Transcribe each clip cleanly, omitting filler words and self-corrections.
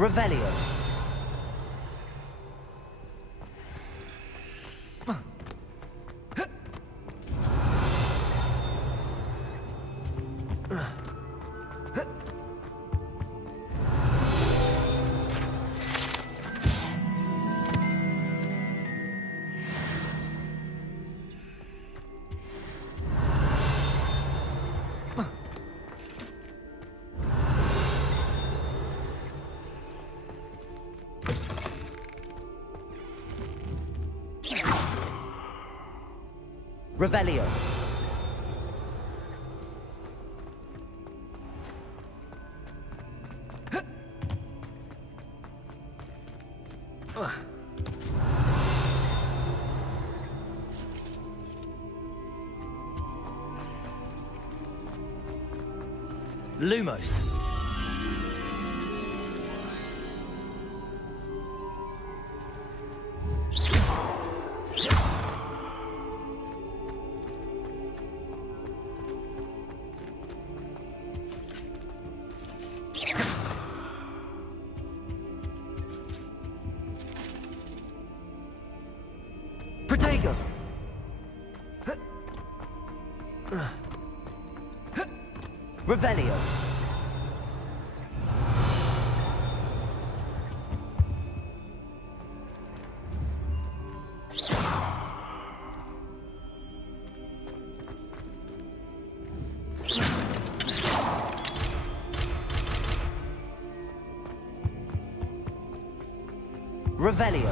Revelio. Revelio. Lumos. Protego. Revelio. Revelio.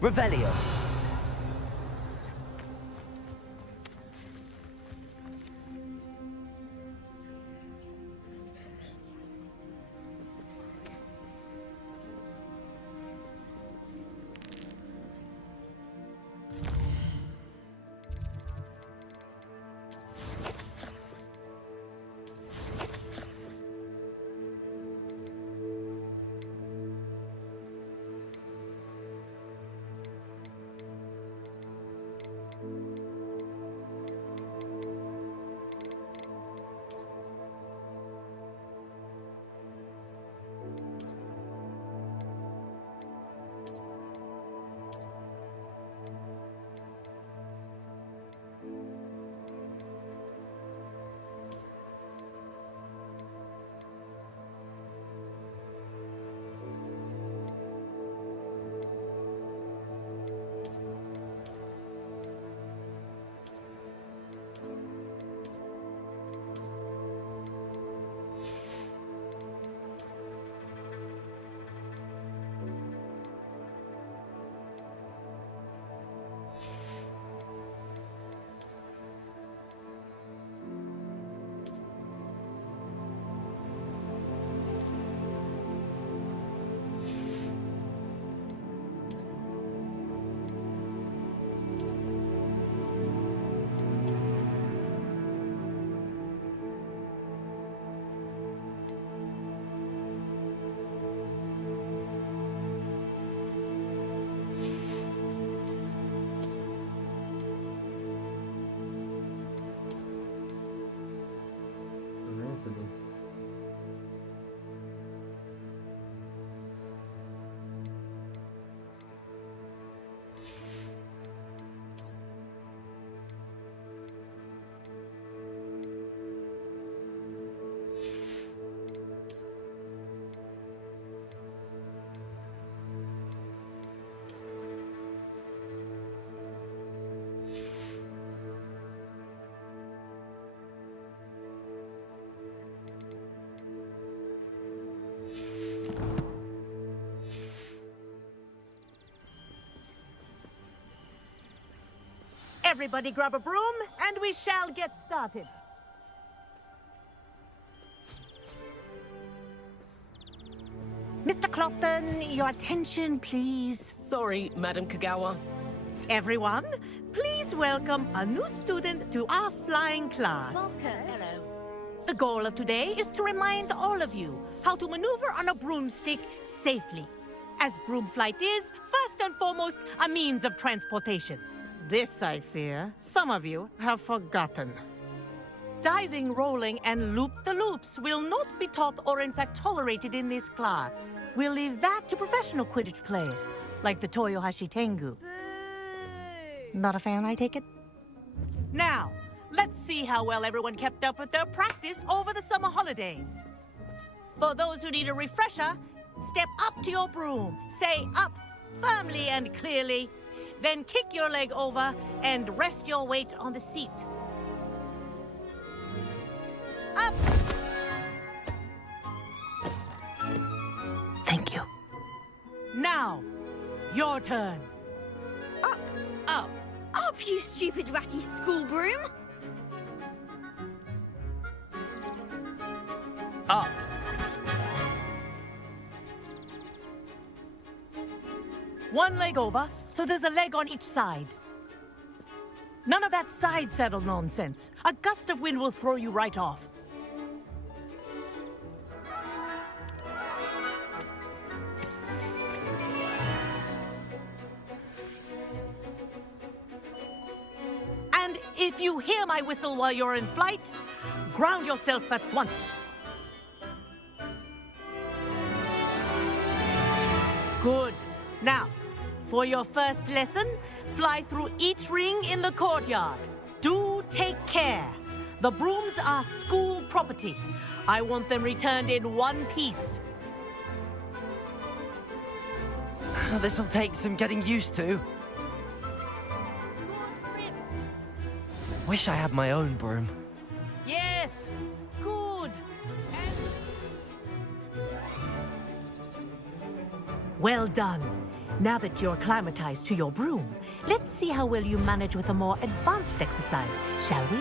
Revelio. Odasını. Everybody grab a broom, and we shall get started. Mr. Clopton, your attention, please. Sorry, Madam Kagawa. Everyone, please welcome a new student to our flying class. Hello. The goal of today is to remind all of you how to maneuver on a broomstick safely. As broom flight is, first and foremost, a means of transportation. This, I fear, some of you have forgotten. Diving, rolling, and loop-the-loops will not be taught or in fact tolerated in this class. We'll leave that to professional Quidditch players, like the Toyohashi Tengu. Not a fan, I take it? Now, let's see how well everyone kept up with their practice over the summer holidays. For those who need a refresher, step up to your broom, say up firmly and clearly, then kick your leg over and rest your weight on the seat. Up! Thank you. Now, your turn. Up, Up. up, you stupid ratty school broom! Up. One leg over, so there's a leg on each side. None of that side saddle nonsense. A gust of wind will throw you right off. And if you hear my whistle while you're in flight, ground yourself at once. Good. Now, for your first lesson, fly through each ring in the courtyard. Do take care. The brooms are school property. I want them returned in one piece. This'll take some getting used to. Wish I had my own broom. Yes, good. Well done. Now that you're acclimatized to your broom, let's see how well you manage with a more advanced exercise, shall we?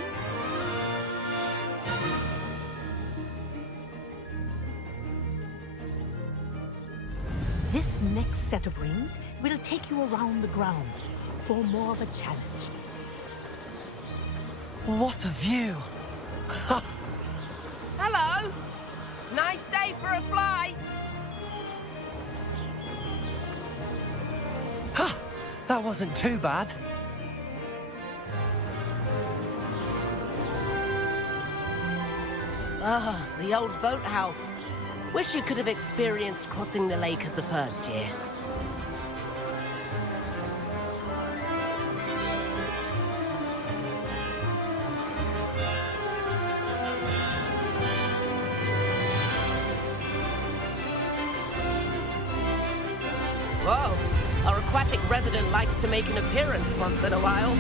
This next set of rings will take you around the grounds for more of a challenge. What a view! Hello. Nice day for a flight. Ha! That wasn't too bad. Ah, the old boathouse. Wish you could have experienced crossing the lake as the first year. Whoa, our aquatic resident likes to make an appearance once in a while.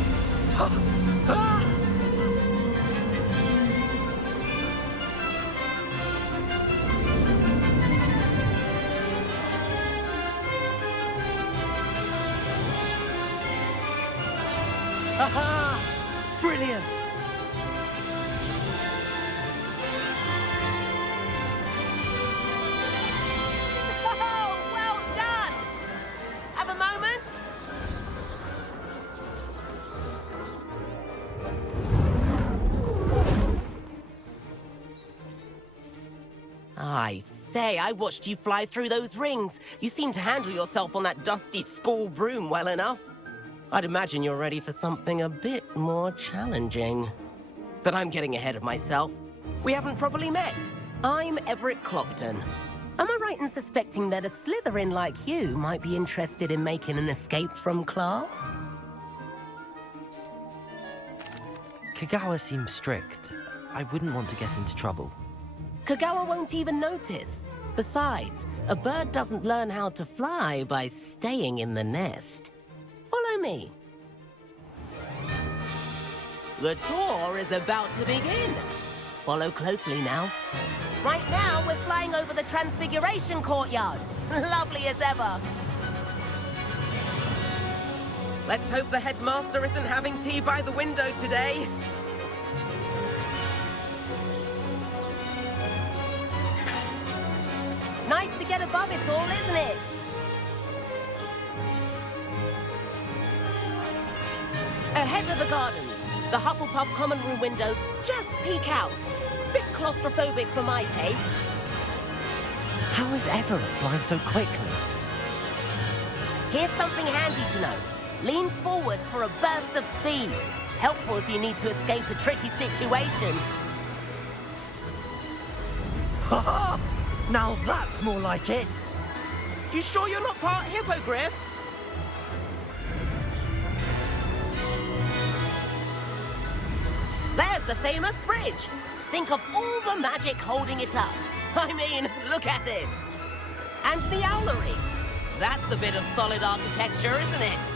Aha! Brilliant! Oh, well done! Have a moment? I say, I watched you fly through those rings. You seem to handle yourself on that dusty school broom well enough. I'd imagine you're ready for something a bit more challenging. But I'm getting ahead of myself. We haven't properly met. I'm Everett Clopton. Am I right in suspecting that a Slytherin like you might be interested in making an escape from class? Kagawa seems strict. I wouldn't want to get into trouble. Kagawa won't even notice. Besides, a bird doesn't learn how to fly by staying in the nest. Follow me. The tour is about to begin. Follow closely now. Right now, we're flying over the Transfiguration Courtyard. Lovely as ever. Let's hope the headmaster isn't having tea by the window today. Nice to get above it all, isn't it? Ahead of the gardens, the Hufflepuff common room windows just peek out. Bit claustrophobic for my taste. How is Everett flying so quickly? Here's something handy to know. Lean forward for a burst of speed. Helpful if you need to escape a tricky situation. Ha! Now that's more like it. You sure you're not part hippogriff? There's the famous bridge. Think of all the magic holding it up. I mean, look at it. And the owlery. That's a bit of solid architecture, isn't it?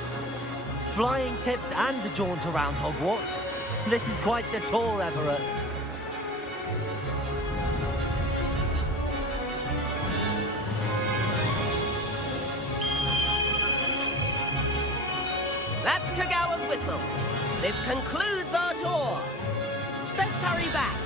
Flying tips and a jaunt around Hogwarts. This is quite the tour, Everett. That's Kagawa's whistle. This concludes our tour. Best hurry back.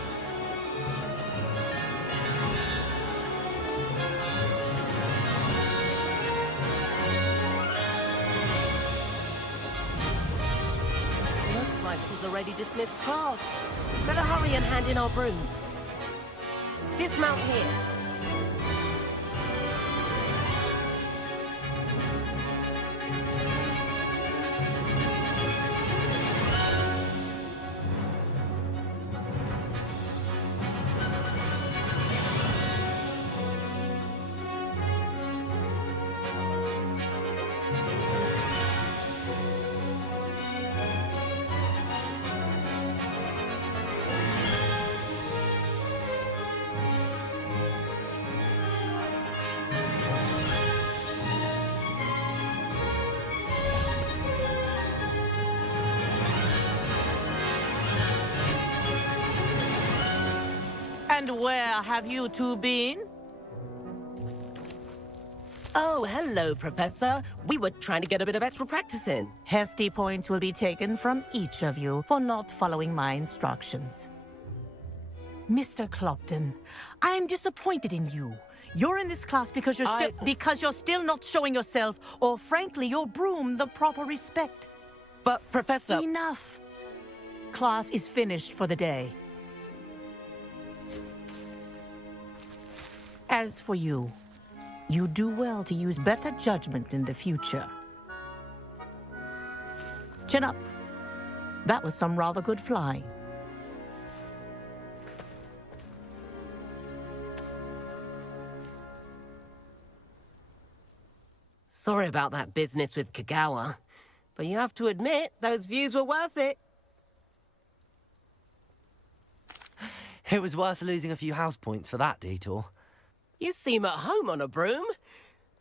Looks like she's already dismissed class. Better hurry and hand in our brooms. Dismount here. And where have you two been? Oh, hello, Professor. We were trying to get a bit of extra practice in. Hefty points will be taken from each of you for not following my instructions. Mr. Clopton, I'm disappointed in you. You're in this class because you're still not showing yourself, or frankly, your broom the proper respect. But, Professor... Enough. Class is finished for the day. As for you, you do well to use better judgment in the future. Chin up. That was some rather good flying. Sorry about that business with Kagawa, but you have to admit, those views were worth it. It was worth losing a few house points for that detour. You seem at home on a broom.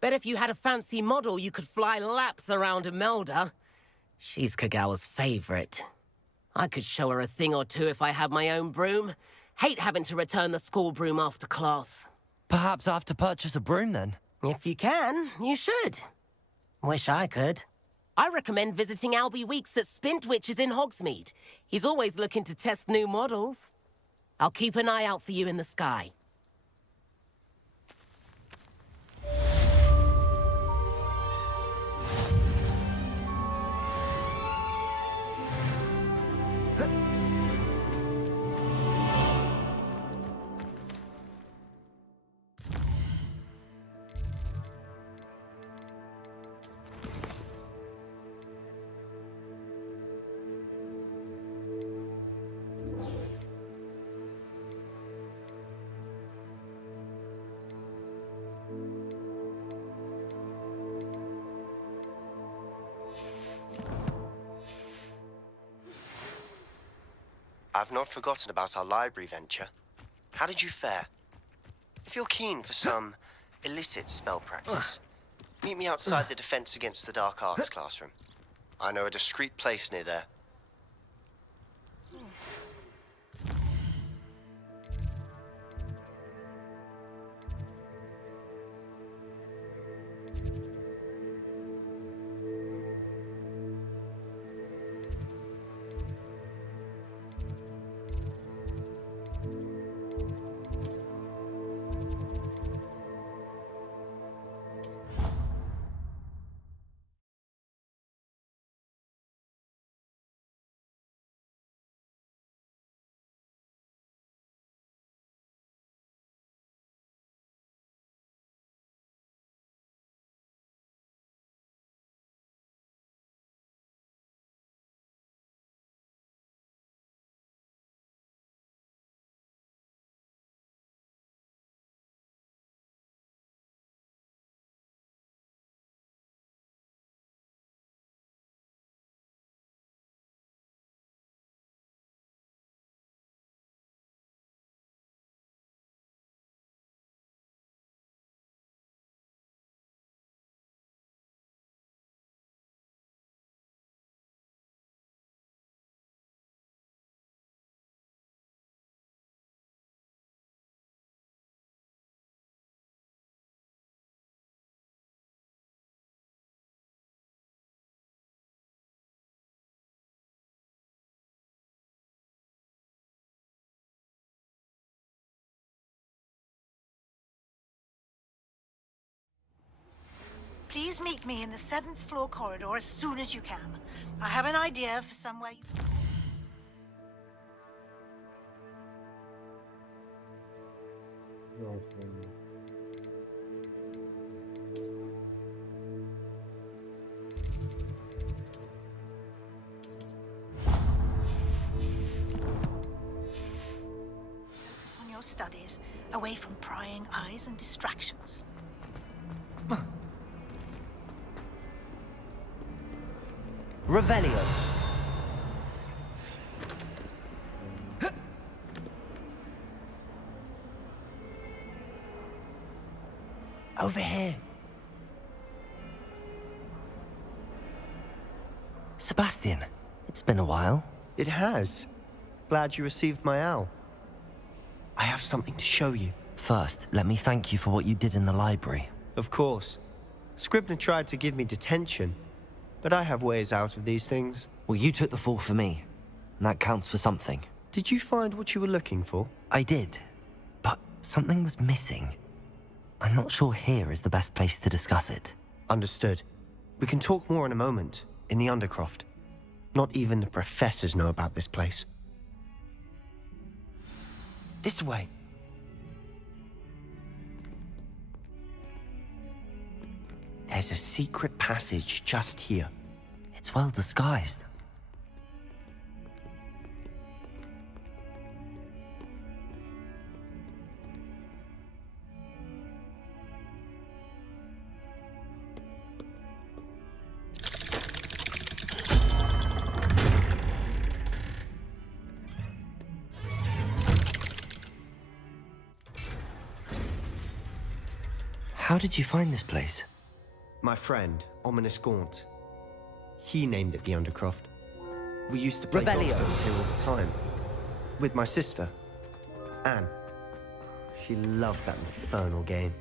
Bet if you had a fancy model, you could fly laps around Imelda. She's Kagawa's favorite. I could show her a thing or two if I had my own broom. Hate having to return the school broom after class. Perhaps I have to purchase a broom then. If you can, you should. Wish I could. I recommend visiting Albie Weeks at Spintwitches in Hogsmeade. He's always looking to test new models. I'll keep an eye out for you in the sky. I've not forgotten about our library venture. How did you fare? If you're keen for some illicit spell practice, meet me outside the Defense Against the Dark Arts classroom. I know a discreet place near there. Please meet me in the 7th floor corridor as soon as you can. I have an idea for somewhere you... Focus on your studies, away from prying eyes and distractions. Revelio. Over here. Sebastian, it's been a while. It has. Glad you received my owl. I have something to show you. First, let me thank you for what you did in the library. Of course. Scribner tried to give me detention, but I have ways out of these things. Well, you took the fall for me, and that counts for something. Did you find what you were looking for? I did, but something was missing. I'm not sure here is the best place to discuss it. Understood. We can talk more in a moment, in the Undercroft. Not even the professors know about this place. This way. There's a secret passage just here. It's well disguised. How did you find this place? My friend, Ominous Gaunt. He named it the Undercroft. We used to play Revelio. golf here all the time. With my sister, Anne. She loved that infernal game.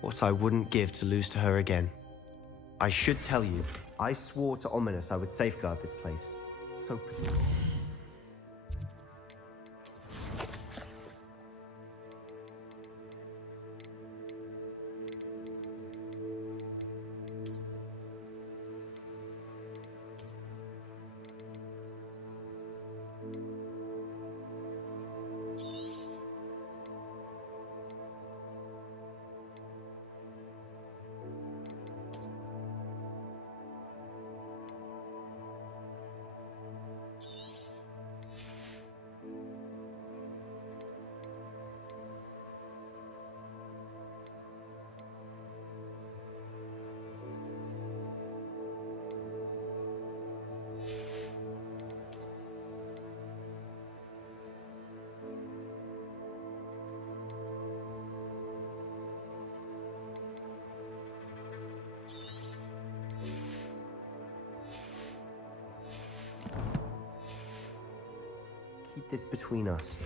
What I wouldn't give to lose to her again. I should tell you, I swore to Ominous I would safeguard this place. So please. keep this between us.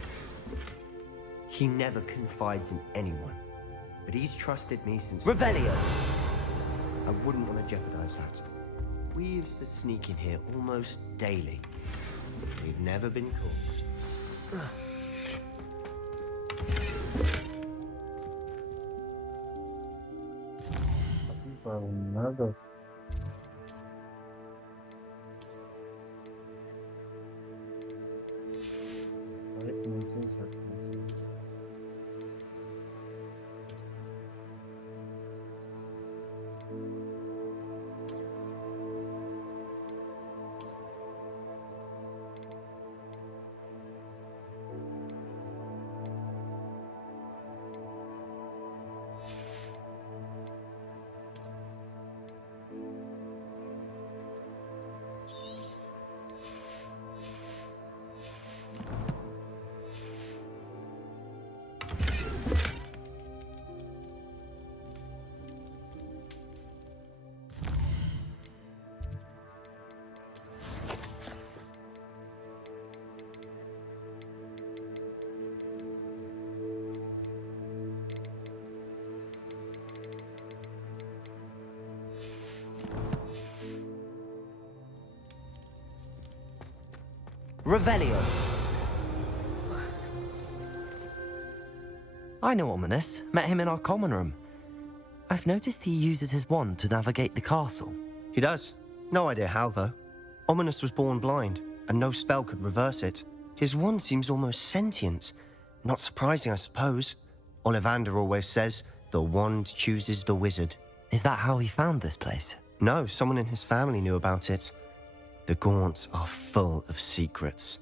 He never confides in anyone, but he's trusted me since... Revelio! I wouldn't want to jeopardize that. We used to sneak in here almost daily. We've never been caught. Nada. Revelio. I know Ominous. Met him in our common room. I've noticed he uses his wand to navigate the castle. He does. No idea how, though. Ominous was born blind, and no spell could reverse it. His wand seems almost sentient. Not surprising, I suppose. Ollivander always says, the wand chooses the wizard. Is that how he found this place? No, someone in his family knew about it. The Gaunts are full of secrets.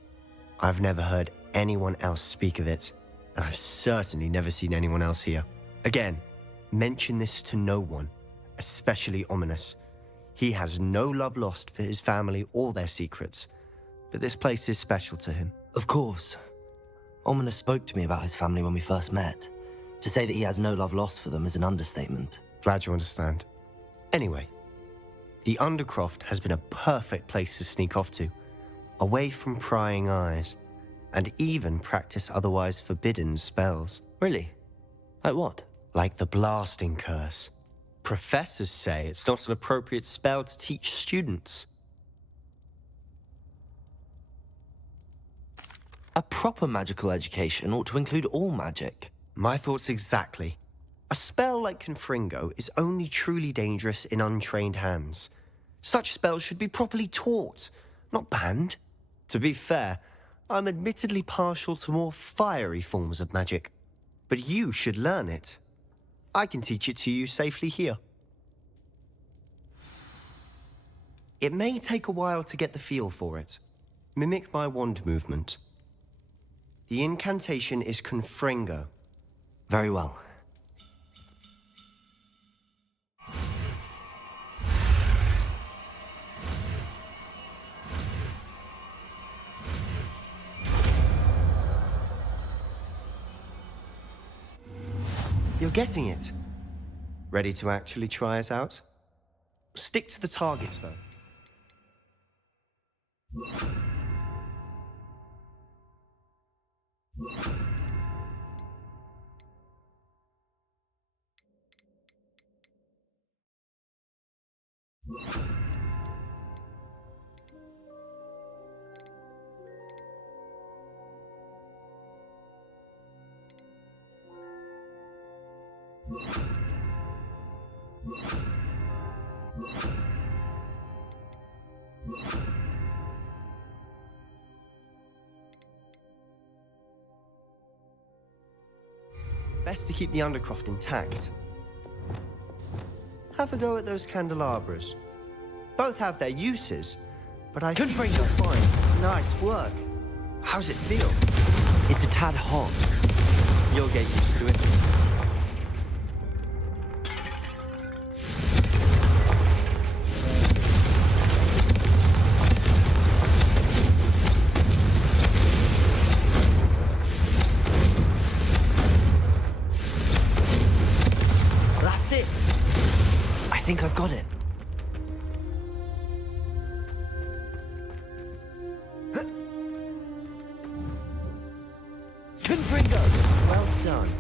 I've never heard anyone else speak of it, and I've certainly never seen anyone else here. Again, mention this to no one, especially Ominous. He has no love lost for his family or their secrets, but this place is special to him. Of course. Ominous spoke to me about his family when we first met. To say that he has no love lost for them is an understatement. Glad you understand. Anyway, the Undercroft has been a perfect place to sneak off to, away from prying eyes, and even practice otherwise forbidden spells. Really? Like what? Like the blasting curse. Professors say it's not an appropriate spell to teach students. A proper magical education ought to include all magic. My thoughts exactly. A spell like Confringo is only truly dangerous in untrained hands. Such spells should be properly taught, not banned. To be fair, I'm admittedly partial to more fiery forms of magic. But you should learn it. I can teach it to you safely here. It may take a while to get the feel for it. Mimic my wand movement. The incantation is Confringo. Very well. You're getting it. Ready to actually try it out? Stick to the targets, though. Best to keep the Undercroft intact. Have a go at those candelabras. Both have their uses, but I think you'll find. Nice work. How's it feel? It's a tad hot. You'll get used to it. That's it. I think I've got it. Confringo! Well done.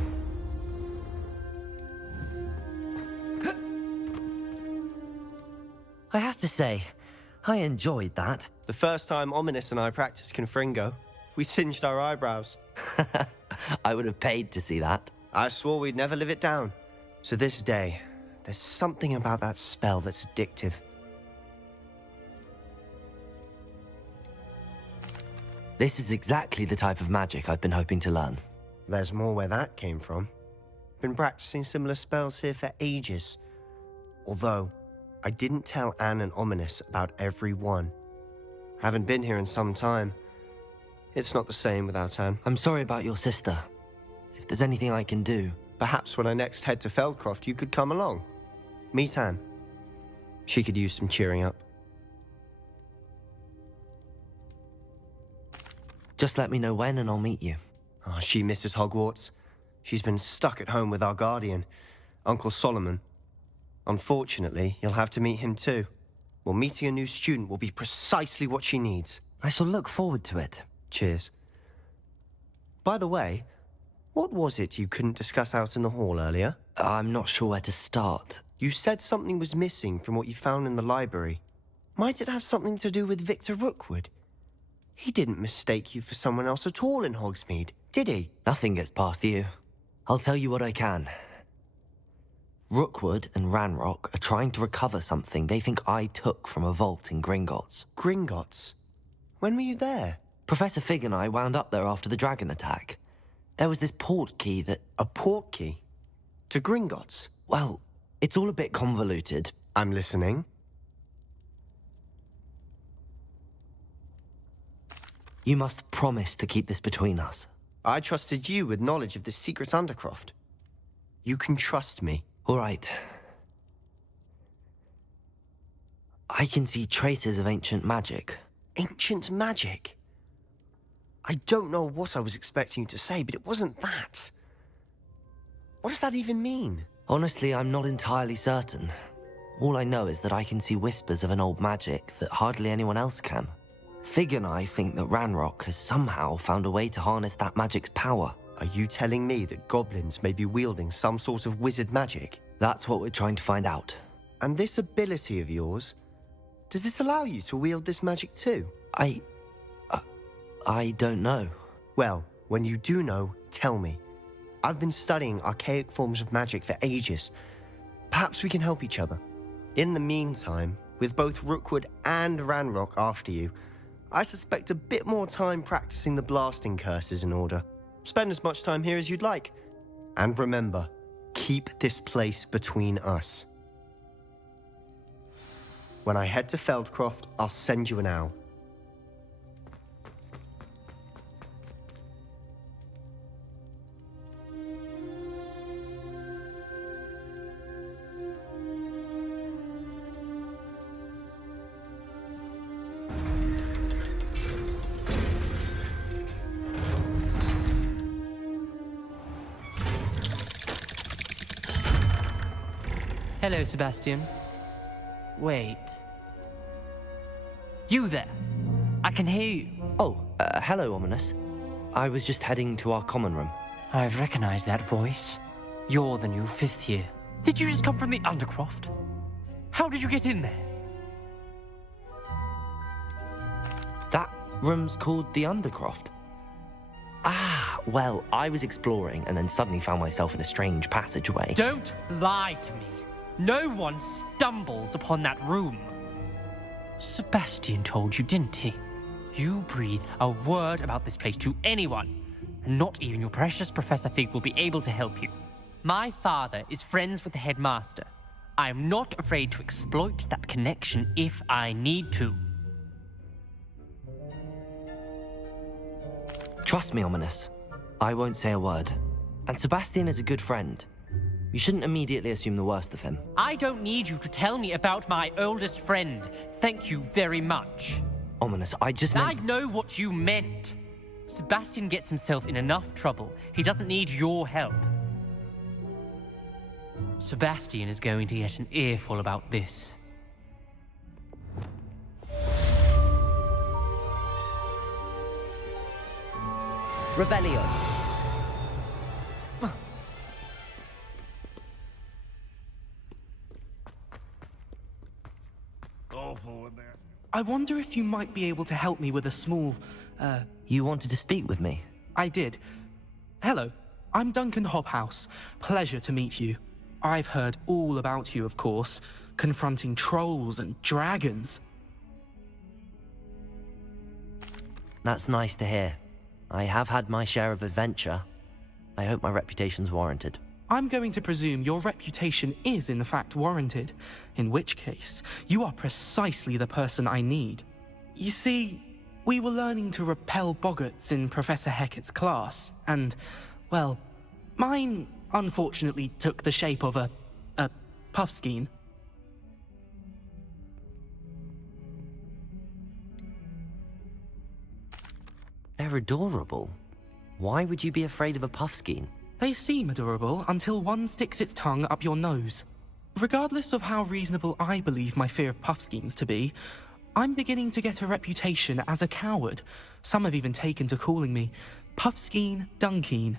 I have to say, I enjoyed that. The first time Ominous and I practiced Confringo, we singed our eyebrows. I would have paid to see that. I swore we'd never live it down. To this day, there's something about that spell that's addictive. This is exactly the type of magic I've been hoping to learn. There's more where that came from. Been practicing similar spells here for ages. Although, I didn't tell Anne and Ominous about every one. Haven't been here in some time. It's not the same without Anne. I'm sorry about your sister. If there's anything I can do... Perhaps when I next head to Feldcroft, you could come along. Meet Anne. She could use some cheering up. Just let me know when and I'll meet you. Oh, she misses Hogwarts. She's been stuck at home with our guardian, Uncle Solomon. Unfortunately, you'll have to meet him too. Well, meeting a new student will be precisely what she needs. I shall look forward to it. Cheers. By the way, what was it you couldn't discuss out in the hall earlier? I'm not sure where to start. You said something was missing from what you found in the library. Might it have something to do with Victor Rookwood? He didn't mistake you for someone else at all in Hogsmeade, did he? Nothing gets past you. I'll tell you what I can. Rookwood and Ranrock are trying to recover something they think I took from a vault in Gringotts. Gringotts? When were you there? Professor Fig and I wound up there after the dragon attack. There was this port key that... A port key? To Gringotts? Well, it's all a bit convoluted. I'm listening. You must promise to keep this between us. I trusted you with knowledge of the secret Undercroft. You can trust me. All right. I can see traces of ancient magic. Ancient magic? I don't know what I was expecting you to say, but it wasn't that. What does that even mean? Honestly, I'm not entirely certain. All I know is that I can see whispers of an old magic that hardly anyone else can. Fig and I think that Ranrock has somehow found a way to harness that magic's power. Are you telling me that goblins may be wielding some sort of wizard magic? That's what we're trying to find out. And this ability of yours, does it allow you to wield this magic too? I don't know. Well, when you do know, tell me. I've been studying archaic forms of magic for ages. Perhaps we can help each other. In the meantime, with both Rookwood and Ranrock after you, I suspect a bit more time practicing the blasting curses in order. Spend as much time here as you'd like. And remember, keep this place between us. When I head to Feldcroft, I'll send you an owl. Hello, Sebastian. Wait. You there? I can hear you. Oh, hello, Ominous. I was just heading to our common room. I've recognized that voice. You're the new 5th year. Did you just come from the Undercroft? How did you get in there? That room's called the Undercroft. Ah, well, I was exploring and then suddenly found myself in a strange passageway. Don't lie to me. No one stumbles upon that room. Sebastian told you, didn't he? You breathe a word about this place to anyone, and not even your precious Professor Fig will be able to help you. My father is friends with the headmaster. I am not afraid to exploit that connection if I need to. Trust me, Ominous. I won't say a word. And Sebastian is a good friend. You shouldn't immediately assume the worst of him. I don't need you to tell me about my oldest friend. Thank you very much. Ominous, I just meant... I know what you meant. Sebastian gets himself in enough trouble. He doesn't need your help. Sebastian is going to get an earful about this. Revelio. I wonder if you might be able to help me with a small, You wanted to speak with me? I did. Hello, I'm Duncan Hobhouse. Pleasure to meet you. I've heard all about you, of course, confronting trolls and dragons. That's nice to hear. I have had my share of adventure. I hope my reputation's warranted. I'm going to presume your reputation is in fact warranted, in which case, you are precisely the person I need. You see, we were learning to repel boggarts in Professor Hecat's class, and, well, mine unfortunately took the shape of a puffskein. They're adorable. Why would you be afraid of a puffskein? They seem adorable until one sticks its tongue up your nose. Regardless of how reasonable I believe my fear of puffskeins to be, I'm beginning to get a reputation as a coward. Some have even taken to calling me Puffskein Dunkeen.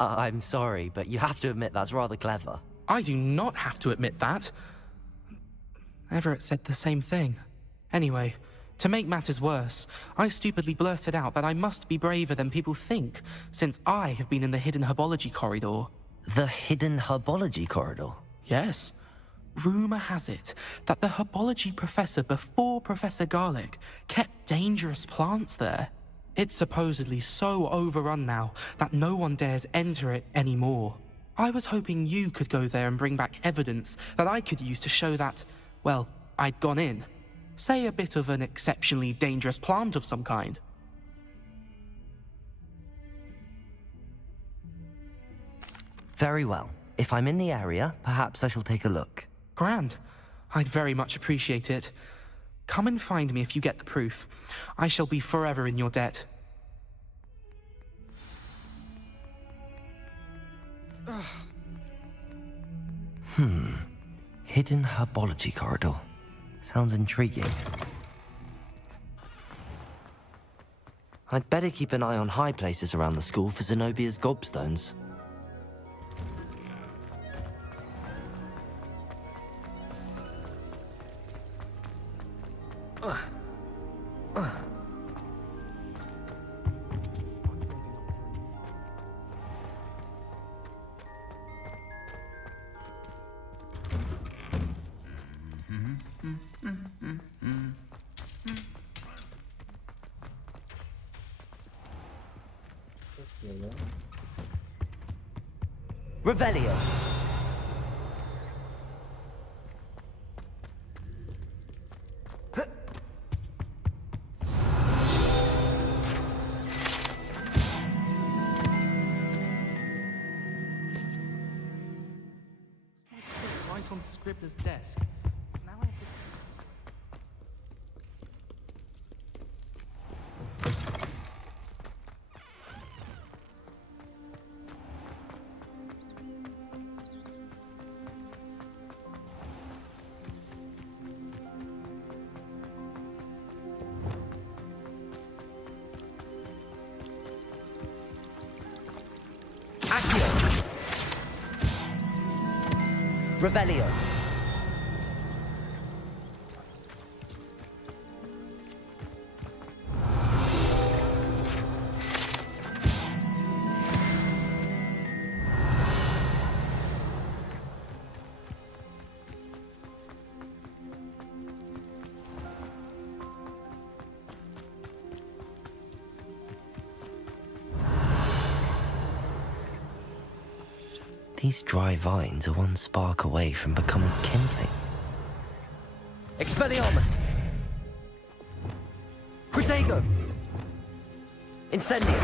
I'm sorry, but you have to admit that's rather clever. I do not have to admit that. Everett said the same thing. Anyway, to make matters worse, I stupidly blurted out that I must be braver than people think, since I have been in the hidden herbology corridor. The hidden herbology corridor? Yes. Rumour has it that the herbology professor before Professor Garlic kept dangerous plants there. It's supposedly so overrun now that no one dares enter it anymore. I was hoping you could go there and bring back evidence that I could use to show that, well, I'd gone in. Say a bit of an exceptionally dangerous plant of some kind. Very well. If I'm in the area, perhaps I shall take a look. Grand. I'd very much appreciate it. Come and find me if you get the proof. I shall be forever in your debt. Hidden herbology corridor. Sounds intriguing. I'd better keep an eye on high places around the school for Zenobia's gobstones. Revelio. Right on Scribbler's desk. Now I have to... Accio. Revelio. These dry vines are one spark away from becoming kindling. Expelliarmus! Protego! Incendio!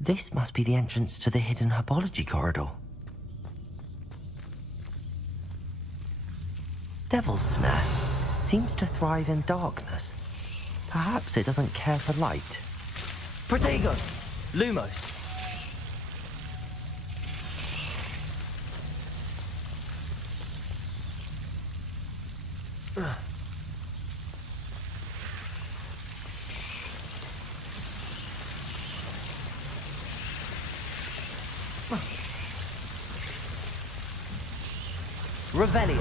This must be the entrance to the hidden herbology corridor. Devil's Snare seems to thrive in darkness. Perhaps it doesn't care for light. Protego! Lumos! Revelio.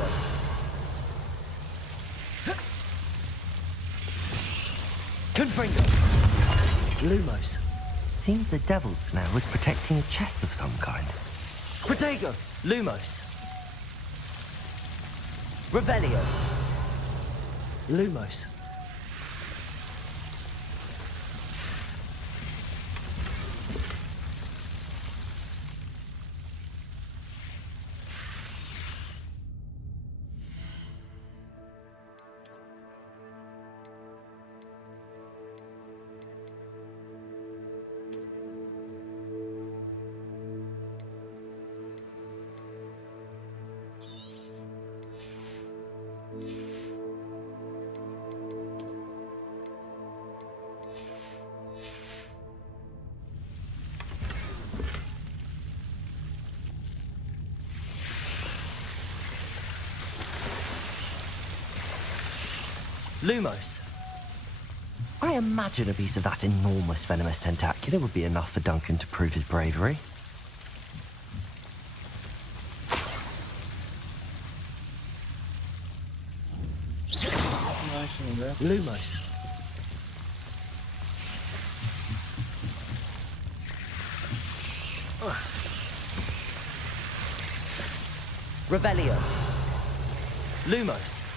Confringo. Lumos. Seems the Devil's Snare was protecting a chest of some kind. Protego. Lumos. Revelio. Lumos. Lumos. I imagine a piece of that enormous venomous tentacular would be enough for Duncan to prove his bravery. Lumos. Revelio. Lumos.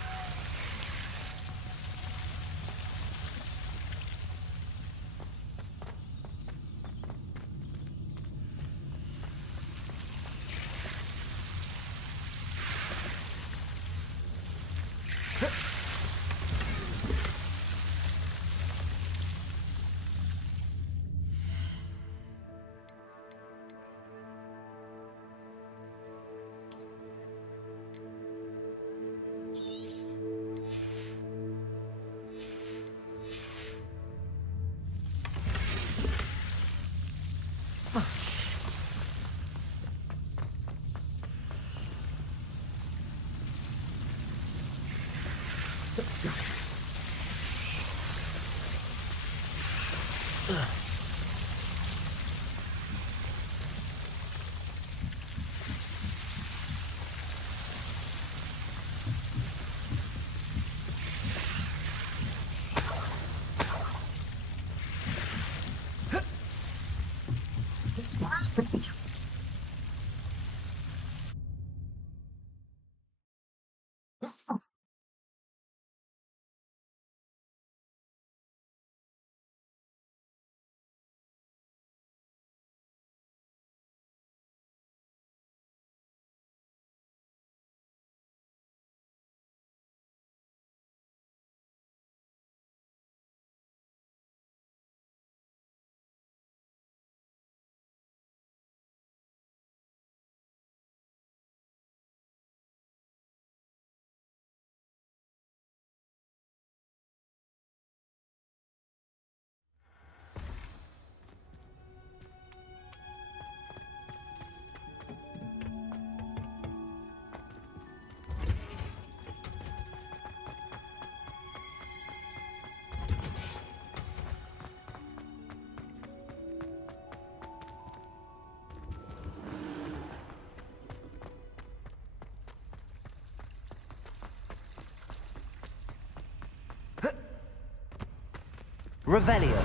Revelio.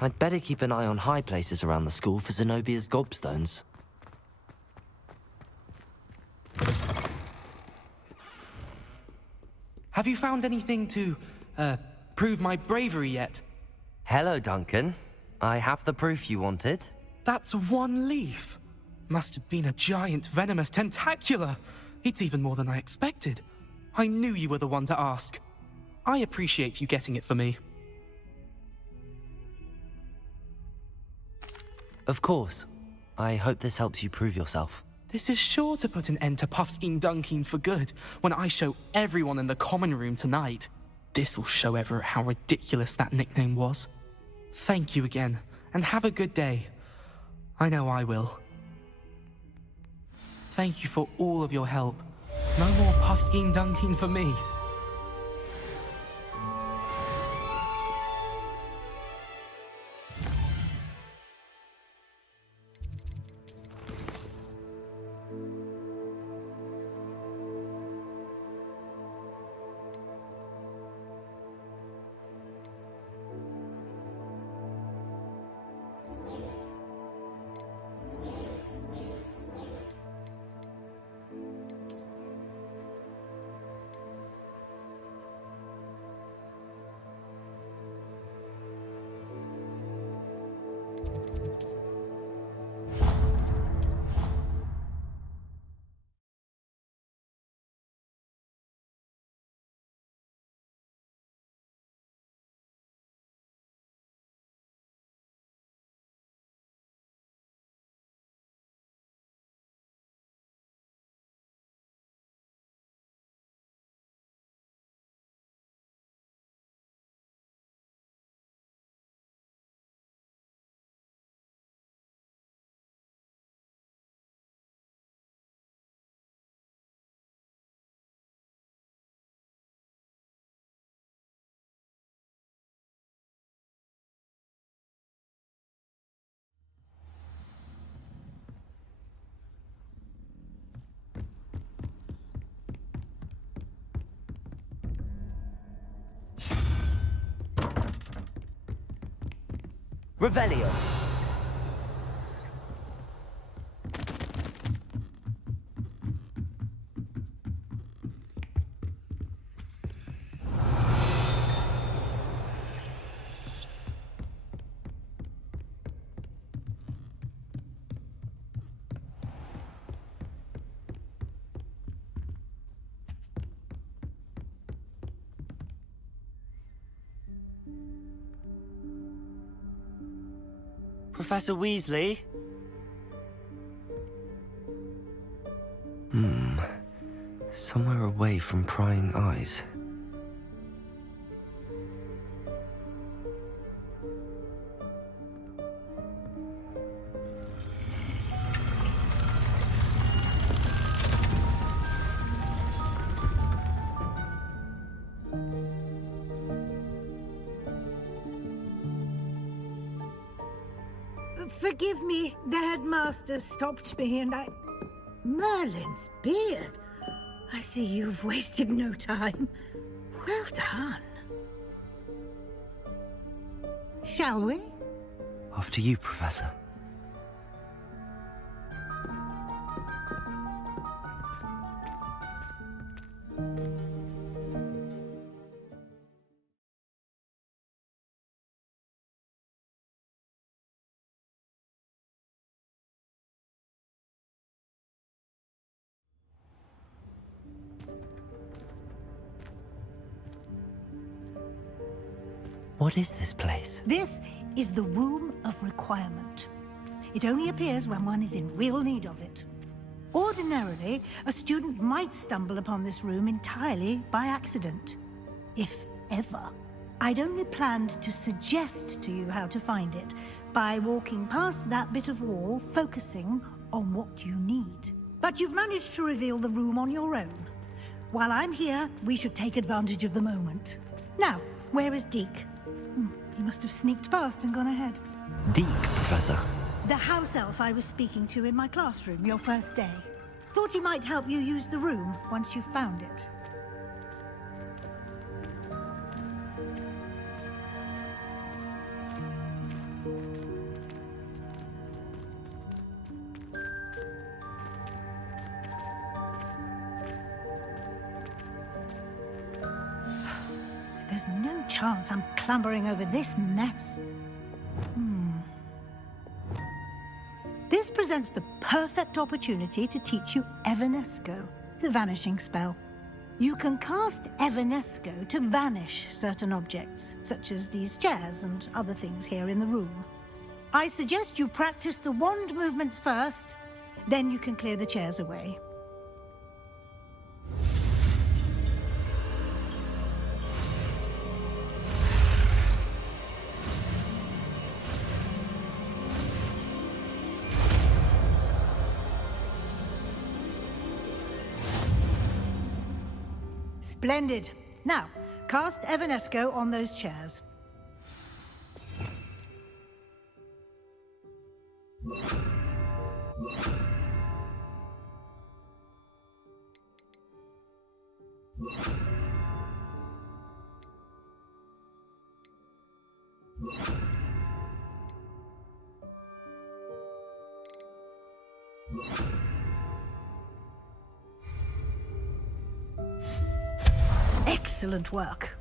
I'd better keep an eye on high places around the school for Zenobia's gobstones. Have you found anything to, prove my bravery yet? Hello, Duncan. I have the proof you wanted. That's one leaf. Must have been a giant venomous tentacula. It's even more than I expected. I knew you were the one to ask. I appreciate you getting it for me. Of course. I hope this helps you prove yourself. This is sure to put an end to Puffskein Dunkeen for good when I show everyone in the common room tonight. This'll show Everett how ridiculous that nickname was. Thank you again, and have a good day. I know I will. Thank you for all of your help. No more Puffskein Dunkeen for me. Revelio. Professor Weasley? Somewhere away from prying eyes. Forgive me, the headmaster stopped me and I... Merlin's beard. I see you've wasted no time. Well done. Shall we? After you, Professor. What is this place? This is the Room of Requirement. It only appears when one is in real need of it. Ordinarily, a student might stumble upon this room entirely by accident. If ever. I'd only planned to suggest to you how to find it by walking past that bit of wall, focusing on what you need. But you've managed to reveal the room on your own. While I'm here, we should take advantage of the moment. Now, where is Deke? He must have sneaked past and gone ahead. Deke, Professor. The house elf I was speaking to in my classroom your first day. Thought he might help you use the room once you found it. There's no chance I'm clambering over this mess. This presents the perfect opportunity to teach you Evanesco, the vanishing spell. You can cast Evanesco to vanish certain objects, such as these chairs and other things here in the room. I suggest you practice the wand movements first, then you can clear the chairs away. Splendid. Now, cast Evanesco on those chairs. Excellent work.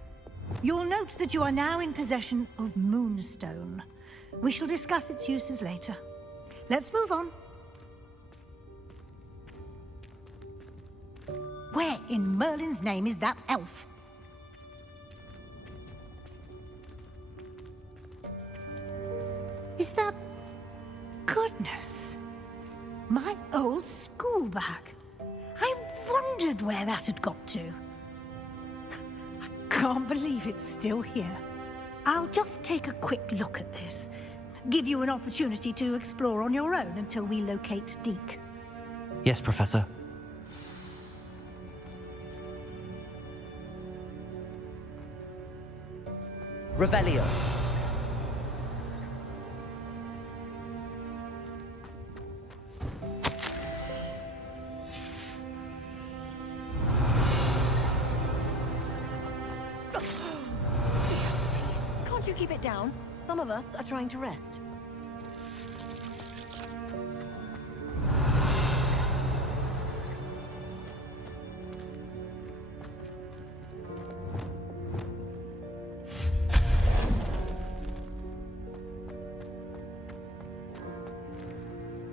You'll note that you are now in possession of Moonstone. We shall discuss its uses later. Let's move on. Where in Merlin's name is that elf? Is that... Goodness! My old school bag. I wondered where that had got to. Can't believe it's still here. I'll just take a quick look at this. Give you an opportunity to explore on your own until we locate Deke. Yes, Professor. Revelio. Can't you keep it down? Some of us are trying to rest.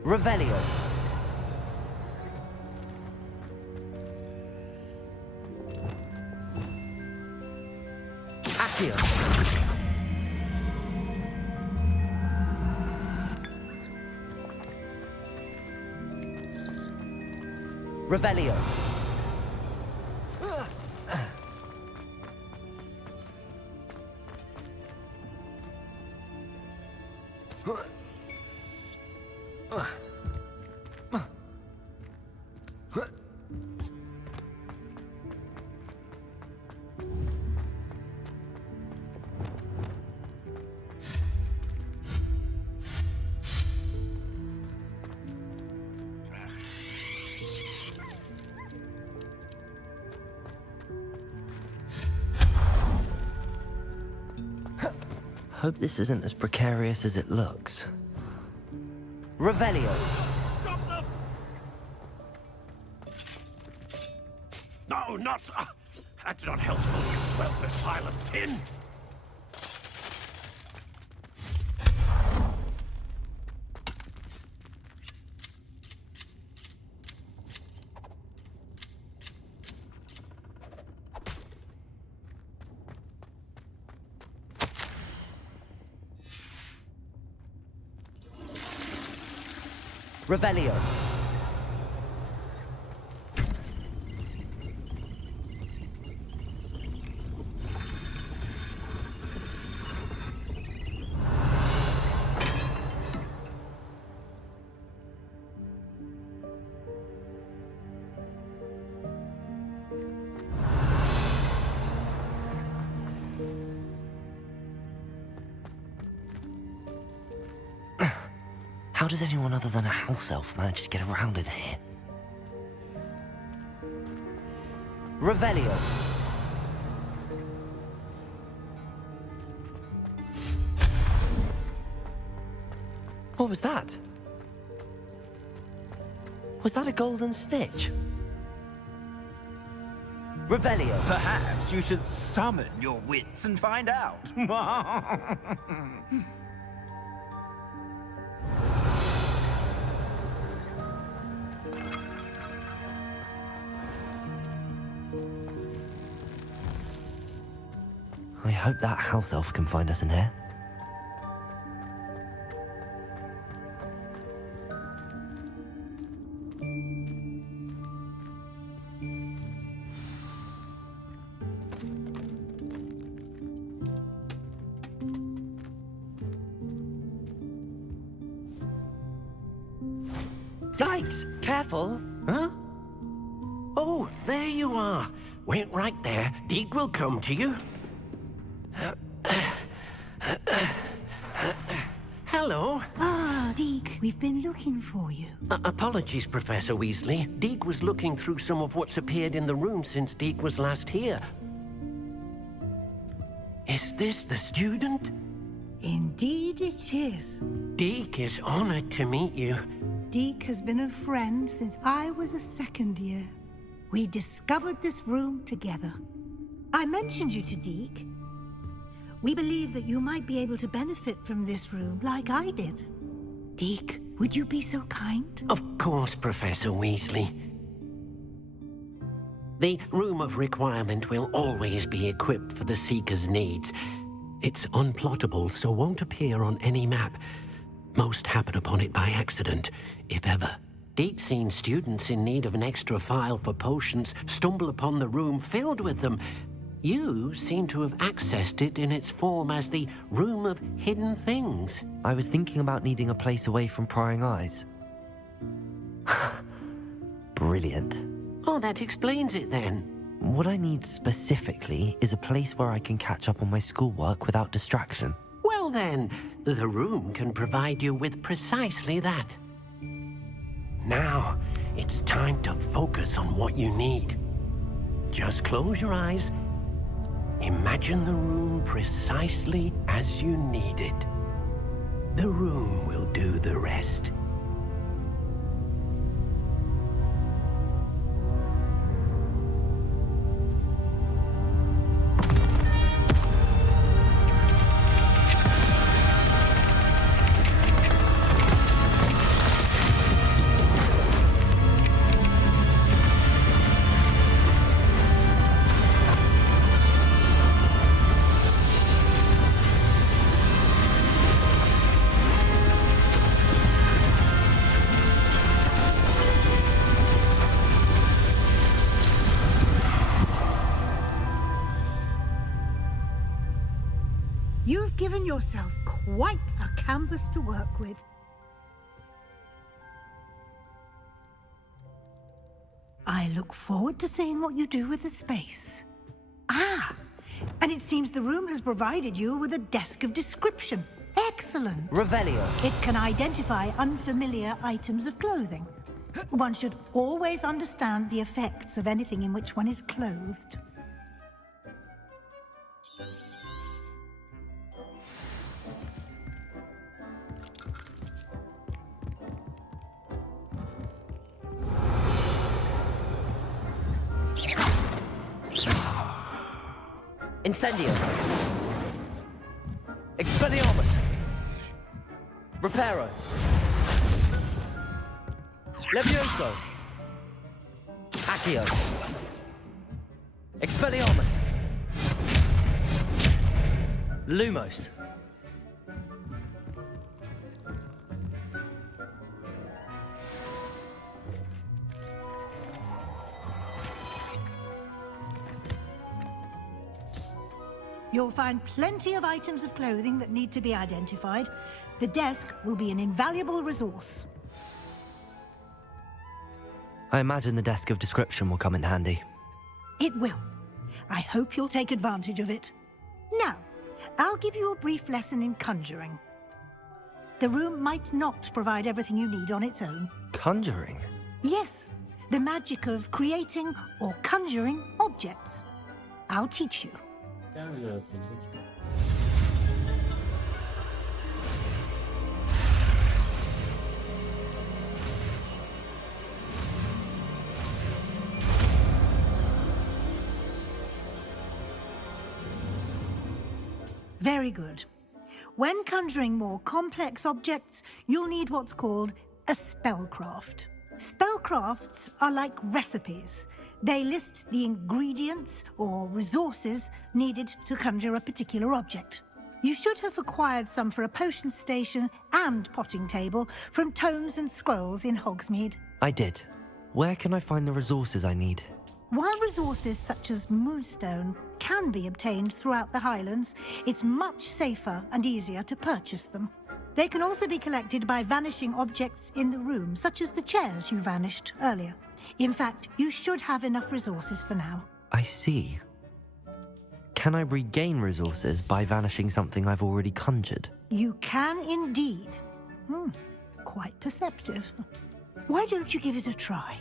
Revelio. Accio. Revelio. Hope this isn't as precarious as it looks. Revelio. Stop them! No, not... that's not helpful, you worthless pile of tin! Revelio. How does anyone other than a house elf manage to get around in here? Revelio. What was that? Was that a golden stitch? Revelio. Perhaps you should summon your wits and find out. I hope that house elf can find us in here. Yikes! Careful! Huh? Oh, there you are. Wait right there. Deke will come to you. Hello. Ah, Deke, we've been looking for you. Apologies, Professor Weasley. Deke was looking through some of what's appeared in the room since Deke was last here. Is this the student? Indeed it is. Deke is honored to meet you. Deke has been a friend since I was a second year. We discovered this room together. I mentioned you to Deke. We believe that you might be able to benefit from this room like I did. Deke, would you be so kind? Of course, Professor Weasley. The Room of Requirement will always be equipped for the Seeker's needs. It's unplottable, so won't appear on any map. Most happen upon it by accident, if ever. Deke's seen students in need of an extra file for potions stumble upon the room filled with them. You seem to have accessed it in its form as the Room of Hidden Things. I was thinking about needing a place away from prying eyes. Brilliant. Oh, that explains it then. What I need specifically is a place where I can catch up on my schoolwork without distraction. Well then, the room can provide you with precisely that. Now, it's time to focus on what you need. Just close your eyes. Imagine the room precisely as you need it. The room will do the rest. You've given yourself quite a canvas to work with. I look forward to seeing what you do with the space. Ah, and it seems the room has provided you with a desk of description. Excellent. Revelio. It can identify unfamiliar items of clothing. One should always understand the effects of anything in which one is clothed. Incendio. Expelliarmus. Reparo. Levioso. Accio. Expelliarmus. Lumos. You'll find plenty of items of clothing that need to be identified. The desk will be an invaluable resource. I imagine the desk of description will come in handy. It will. I hope you'll take advantage of it. Now, I'll give you a brief lesson in conjuring. The room might not provide everything you need on its own. Conjuring? Yes, the magic of creating or conjuring objects. I'll teach you. Very good. When conjuring more complex objects, you'll need what's called a spellcraft. Spellcrafts are like recipes. They list the ingredients or resources needed to conjure a particular object. You should have acquired some for a potion station and potting table from tomes and scrolls in Hogsmeade. I did. Where can I find the resources I need? While resources such as moonstone can be obtained throughout the Highlands, it's much safer and easier to purchase them. They can also be collected by vanishing objects in the room, such as the chairs you vanished earlier. In fact, you should have enough resources for now. I see. Can I regain resources by vanishing something I've already conjured? You can indeed. Quite perceptive. Why don't you give it a try?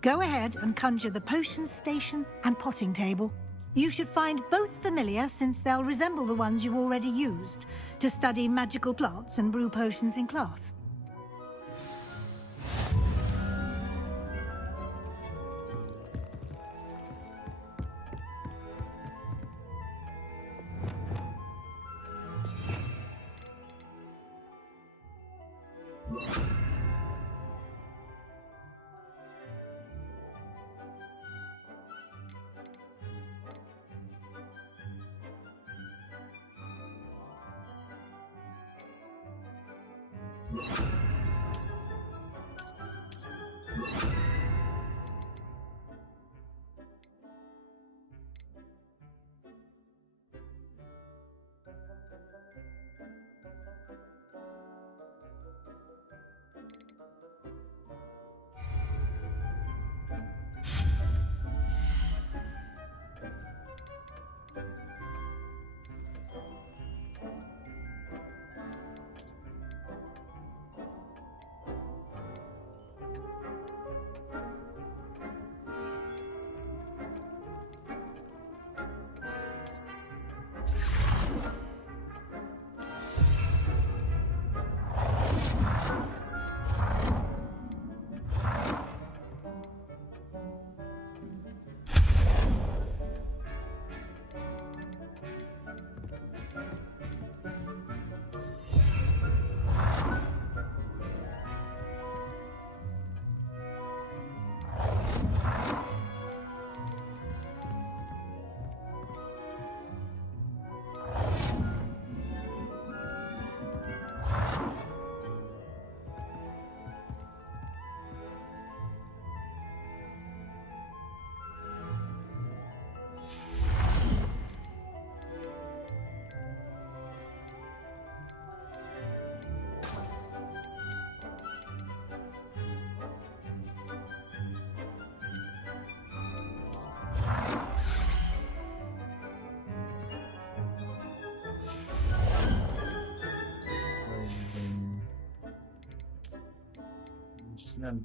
Go ahead and conjure the potion station and potting table. You should find both familiar, since they'll resemble the ones you've already used to study magical plants and brew potions in class.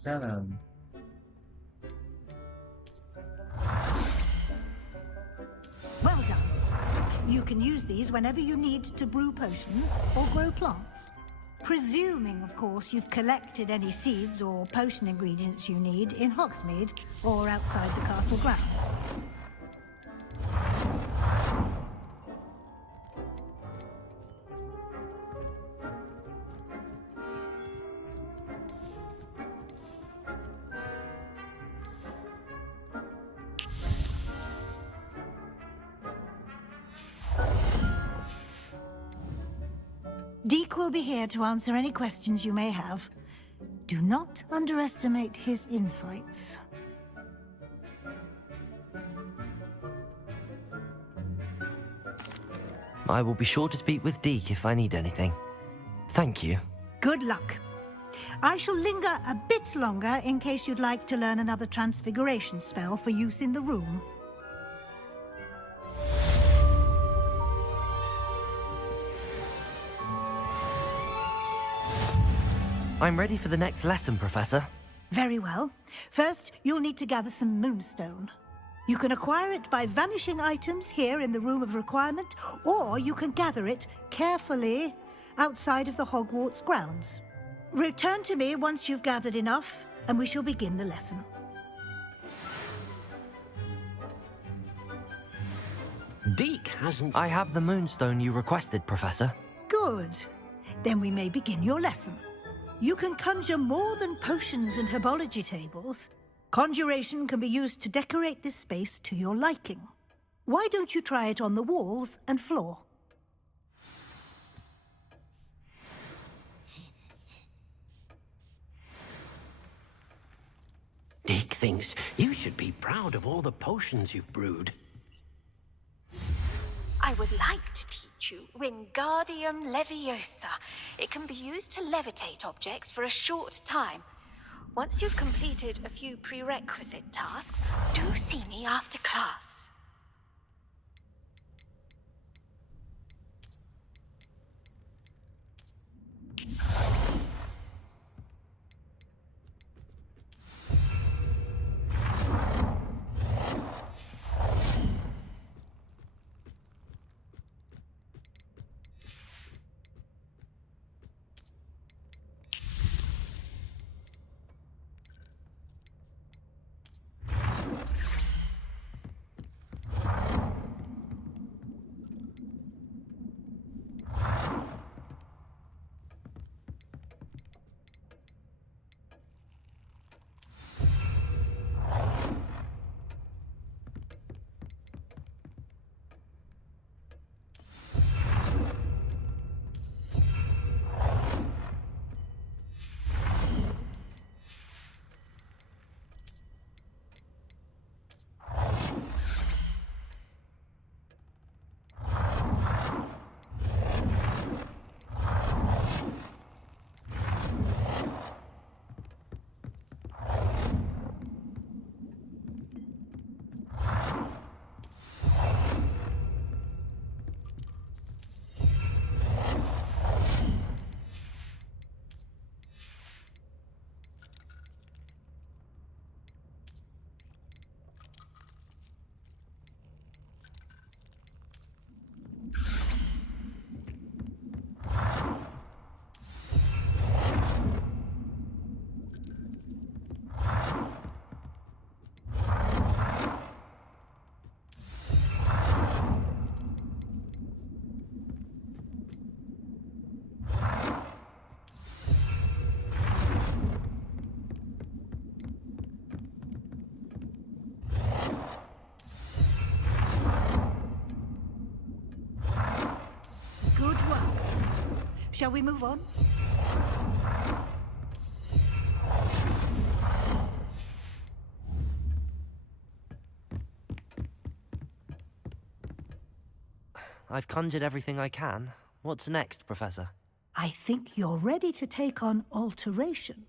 Canım. Well done. You can use these whenever you need to brew potions or grow plants. Presuming, of course, you've collected any seeds or potion ingredients you need in Hogsmeade or outside the castle grounds. Deke will be here to answer any questions you may have. Do not underestimate his insights. I will be sure to speak with Deke if I need anything. Thank you. Good luck. I shall linger a bit longer in case you'd like to learn another transfiguration spell for use in the room. I'm ready for the next lesson, Professor. Very well. First, you'll need to gather some moonstone. You can acquire it by vanishing items here in the Room of Requirement, or you can gather it carefully outside of the Hogwarts grounds. Return to me once you've gathered enough, and we shall begin the lesson. Deke hasn't... I have the moonstone you requested, Professor. Good. Then we may begin your lesson. You can conjure more than potions and herbology tables. Conjuration can be used to decorate this space to your liking. Why don't you try it on the walls and floor? Dick thinks you should be proud of all the potions you've brewed. I would like to teach you Wingardium Leviosa. It can be used to levitate objects for a short time. Once you've completed a few prerequisite tasks, do see me after class. Shall we move on? I've conjured everything I can. What's next, Professor? I think you're ready to take on alteration.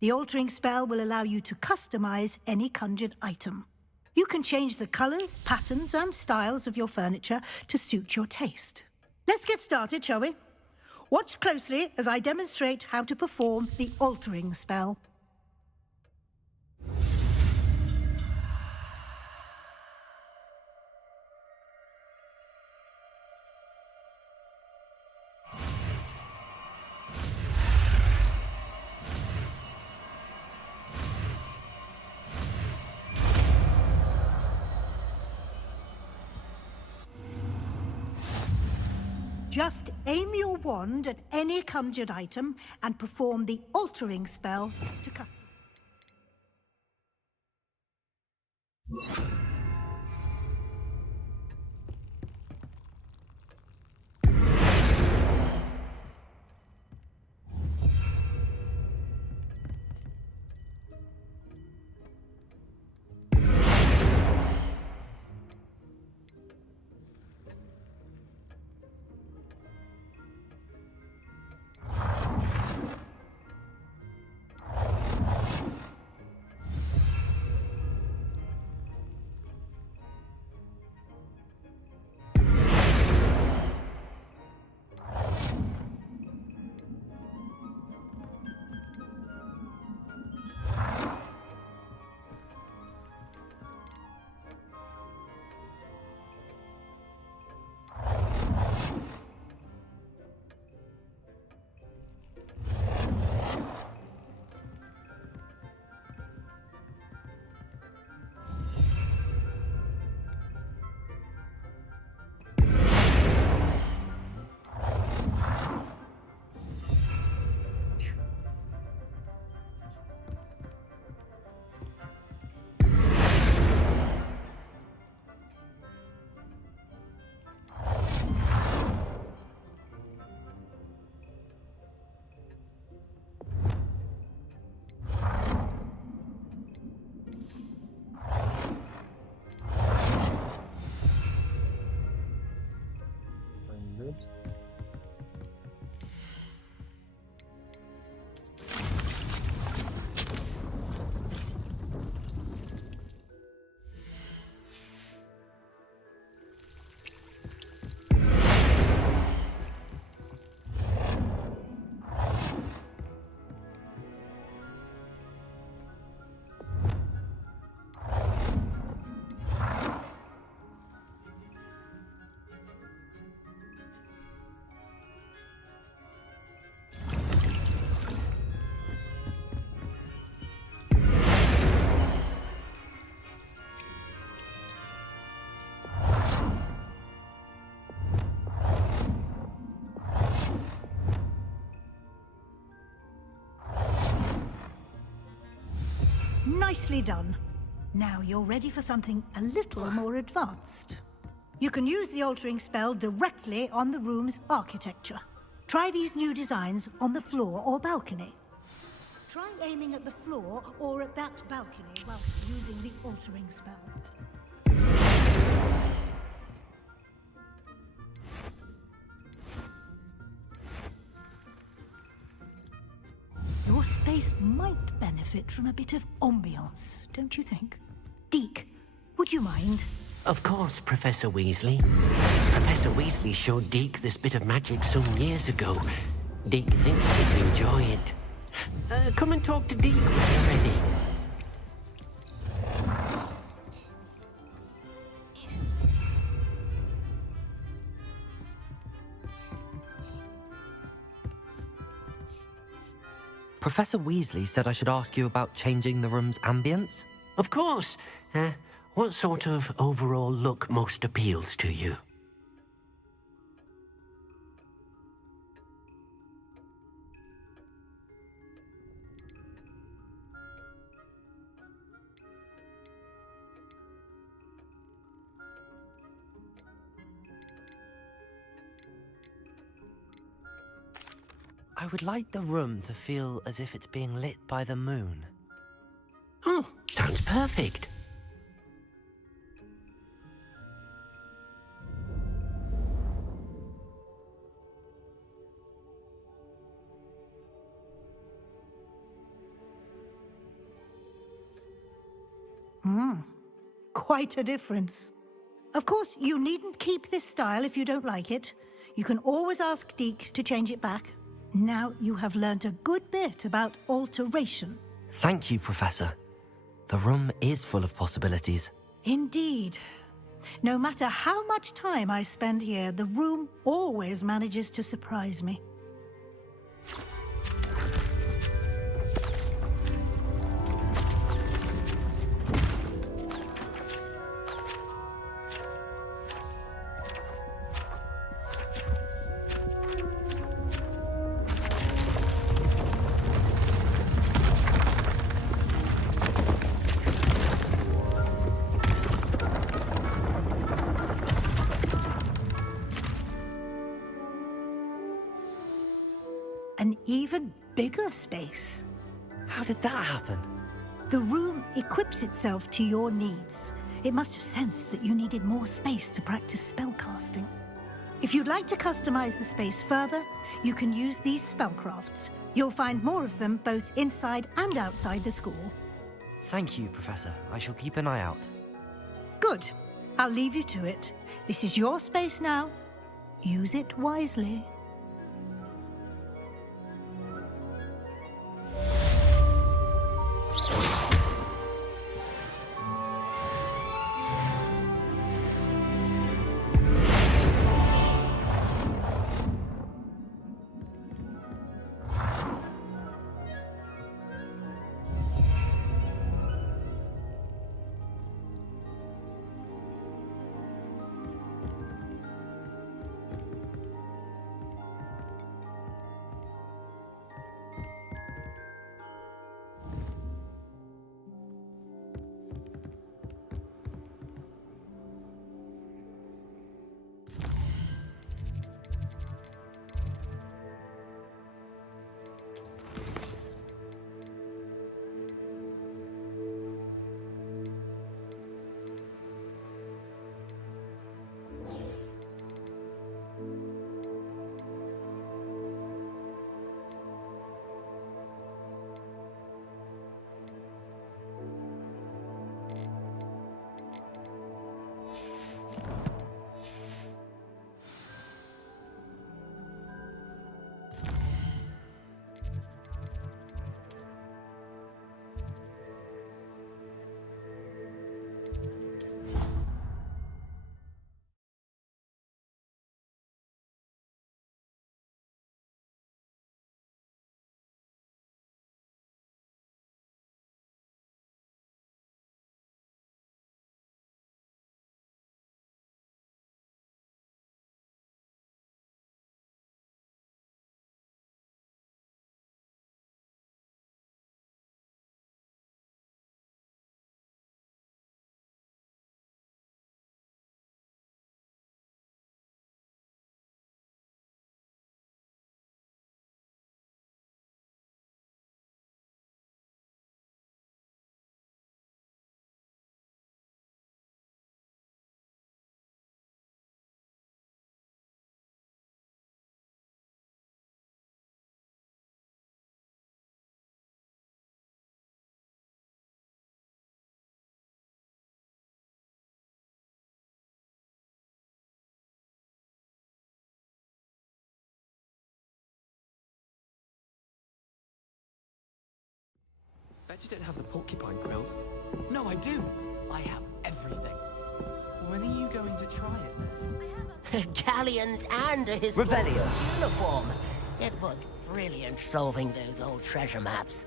The altering spell will allow you to customize any conjured item. You can change the colors, patterns, and styles of your furniture to suit your taste. Let's get started, shall we? Watch closely as I demonstrate how to perform the altering spell. Just aim your wand at any conjured item and perform the altering spell to custom. Nicely done. Now you're ready for something a little more advanced. You can use the altering spell directly on the room's architecture. Try these new designs on the floor or balcony. Try aiming at the floor or at that balcony whilst using the altering spell. Your space might benefit from a bit of ambiance, don't you think? Deke, would you mind? Of course, Professor Weasley. Professor Weasley showed Deke this bit of magic some years ago. Deke thinks he'd enjoy it. Come and talk to Deke when you're ready. Professor Weasley said I should ask you about changing the room's ambience? Of course. What sort of overall look most appeals to you? I would like the room to feel as if it's being lit by the moon. Oh, sounds perfect. Quite a difference. Of course, you needn't keep this style if you don't like it. You can always ask Deke to change it back. Now you have learnt a good bit about alteration. Thank you, Professor. The room is full of possibilities. Indeed. No matter how much time I spend here, the room always manages to surprise me. An even bigger space. How did that happen? The room equips itself to your needs. It must have sensed that you needed more space to practice spellcasting. If you'd like to customize the space further, you can use these spellcrafts. You'll find more of them both inside and outside the school. Thank you, Professor. I shall keep an eye out. Good. I'll leave you to it. This is your space now. Use it wisely. Bet you don't have the porcupine quills. No, I do. I have everything. When are you going to try it? Galleons and a historical uniform. It was brilliant solving those old treasure maps.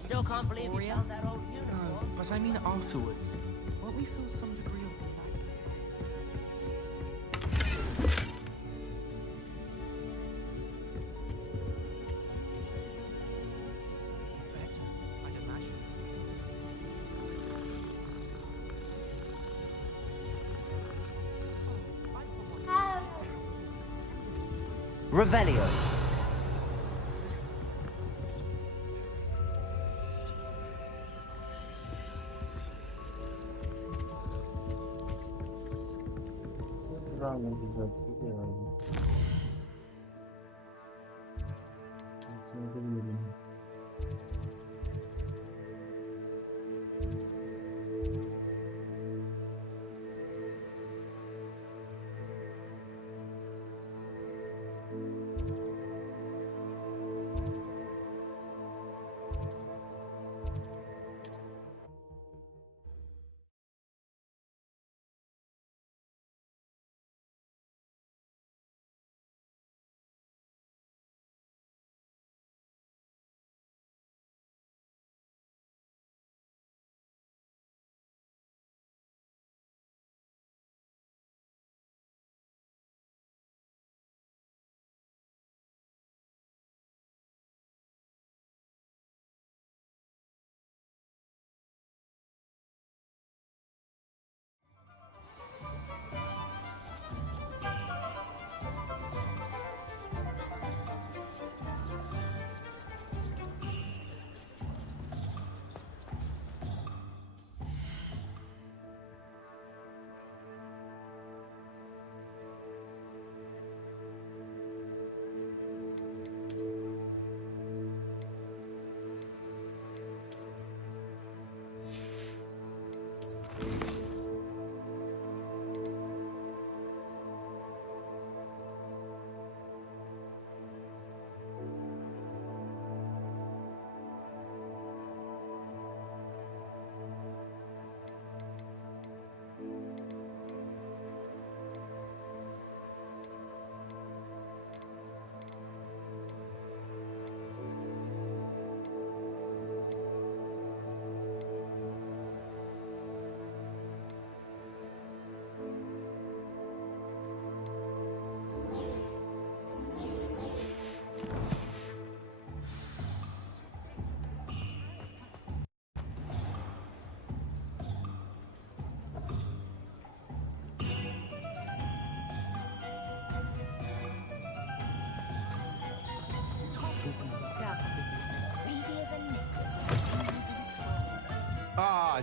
Still can't believe you found that old uniform. But I mean afterwards. Won't we feel some degree of Revelio. Run güzel çıkıyor yani. İçinize girelim.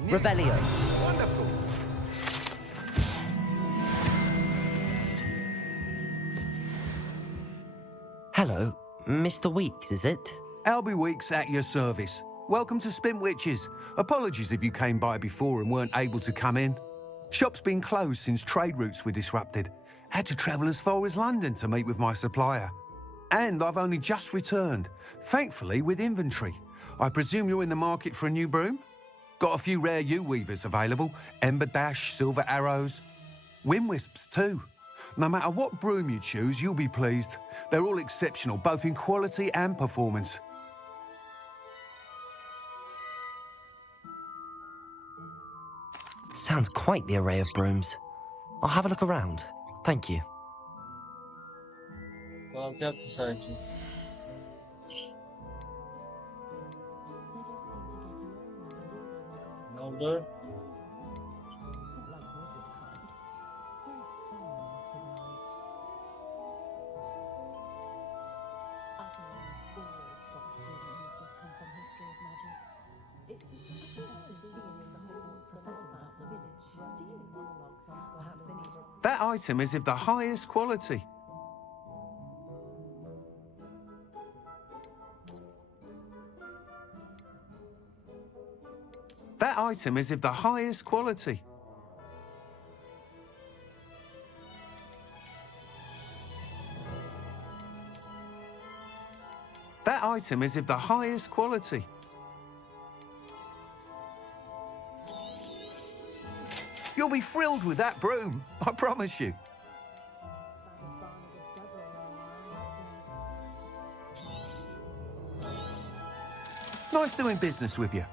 Revelio. Wonderful. Hello, Mr. Weeks, is it? Albie Weeks at your service. Welcome to Spintwitches. Apologies if you came by before and weren't able to come in. Shop's been closed since trade routes were disrupted. Had to travel as far as London to meet with my supplier. And I've only just returned, thankfully with inventory. I presume you're in the market for a new broom? Got a few rare yew-weavers available, Ember Dash, Silver Arrows. Wind-wisps too. No matter what broom you choose, you'll be pleased. They're all exceptional, both in quality and performance. Sounds quite the array of brooms. I'll have a look around. Thank you. Kahvaltı yaptım sadece. Ne oldu? That item is of the highest quality. That item is of the highest quality. That item is of the highest quality. You'll be thrilled with that broom, I promise you. Nice doing business with you.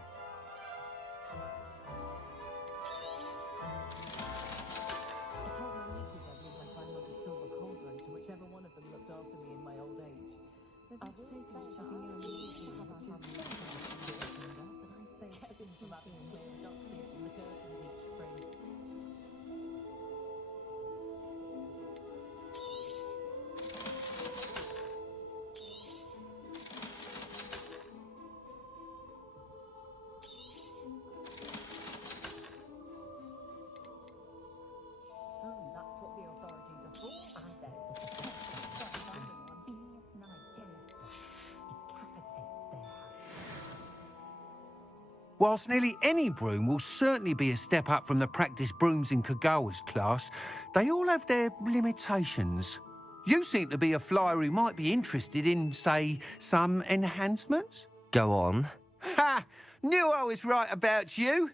Whilst nearly any broom will certainly be a step up from the practice brooms in Kagawa's class, they all have their limitations. You seem to be a flyer who might be interested in, say, some enhancements? Go on. Ha! Knew I was right about you.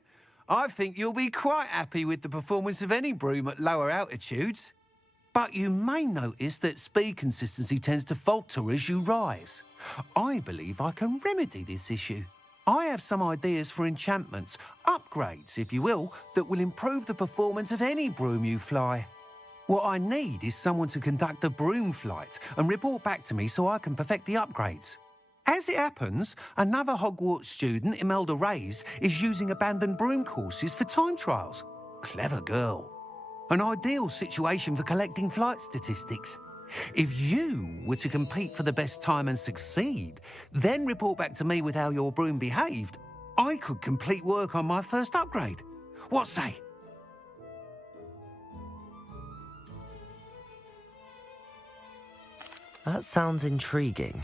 I think you'll be quite happy with the performance of any broom at lower altitudes. But you may notice that speed consistency tends to falter as you rise. I believe I can remedy this issue. I have some ideas for enchantments, upgrades, if you will, that will improve the performance of any broom you fly. What I need is someone to conduct a broom flight and report back to me so I can perfect the upgrades. As it happens, another Hogwarts student, Imelda Reyes, is using abandoned broom courses for time trials. Clever girl. An ideal situation for collecting flight statistics. If you were to compete for the best time and succeed, then report back to me with how your broom behaved, I could complete work on my first upgrade. What say? That sounds intriguing.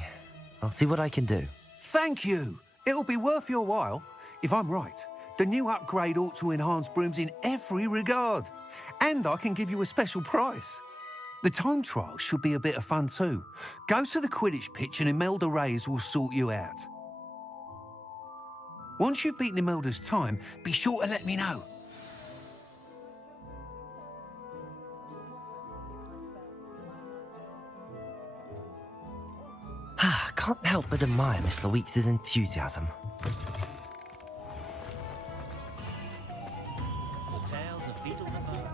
I'll see what I can do. Thank you. It'll be worth your while. If I'm right, the new upgrade ought to enhance brooms in every regard. And I can give you a special price. The time trial should be a bit of fun too. Go to the Quidditch pitch and Imelda Reyes will sort you out. Once you've beaten Imelda's time, be sure to let me know. Can't help but admire Mr. Weeks' enthusiasm. Tales of Videolarımı.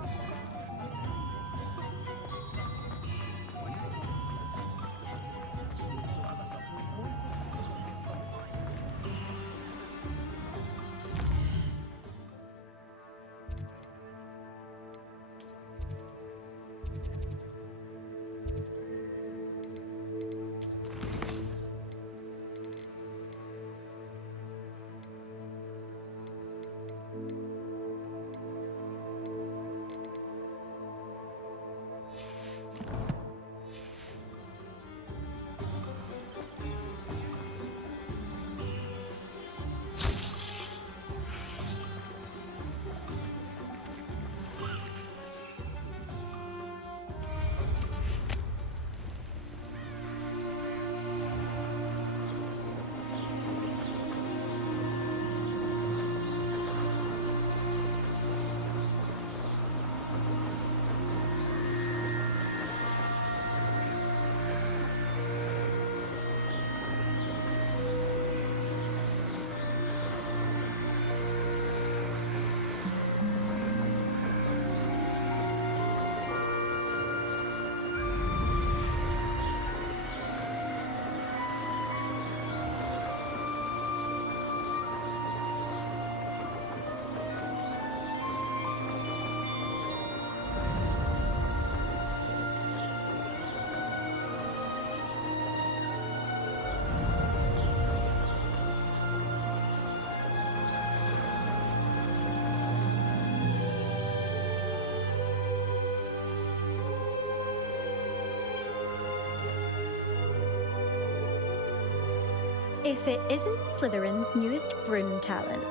If it isn't Slytherin's newest broom talent.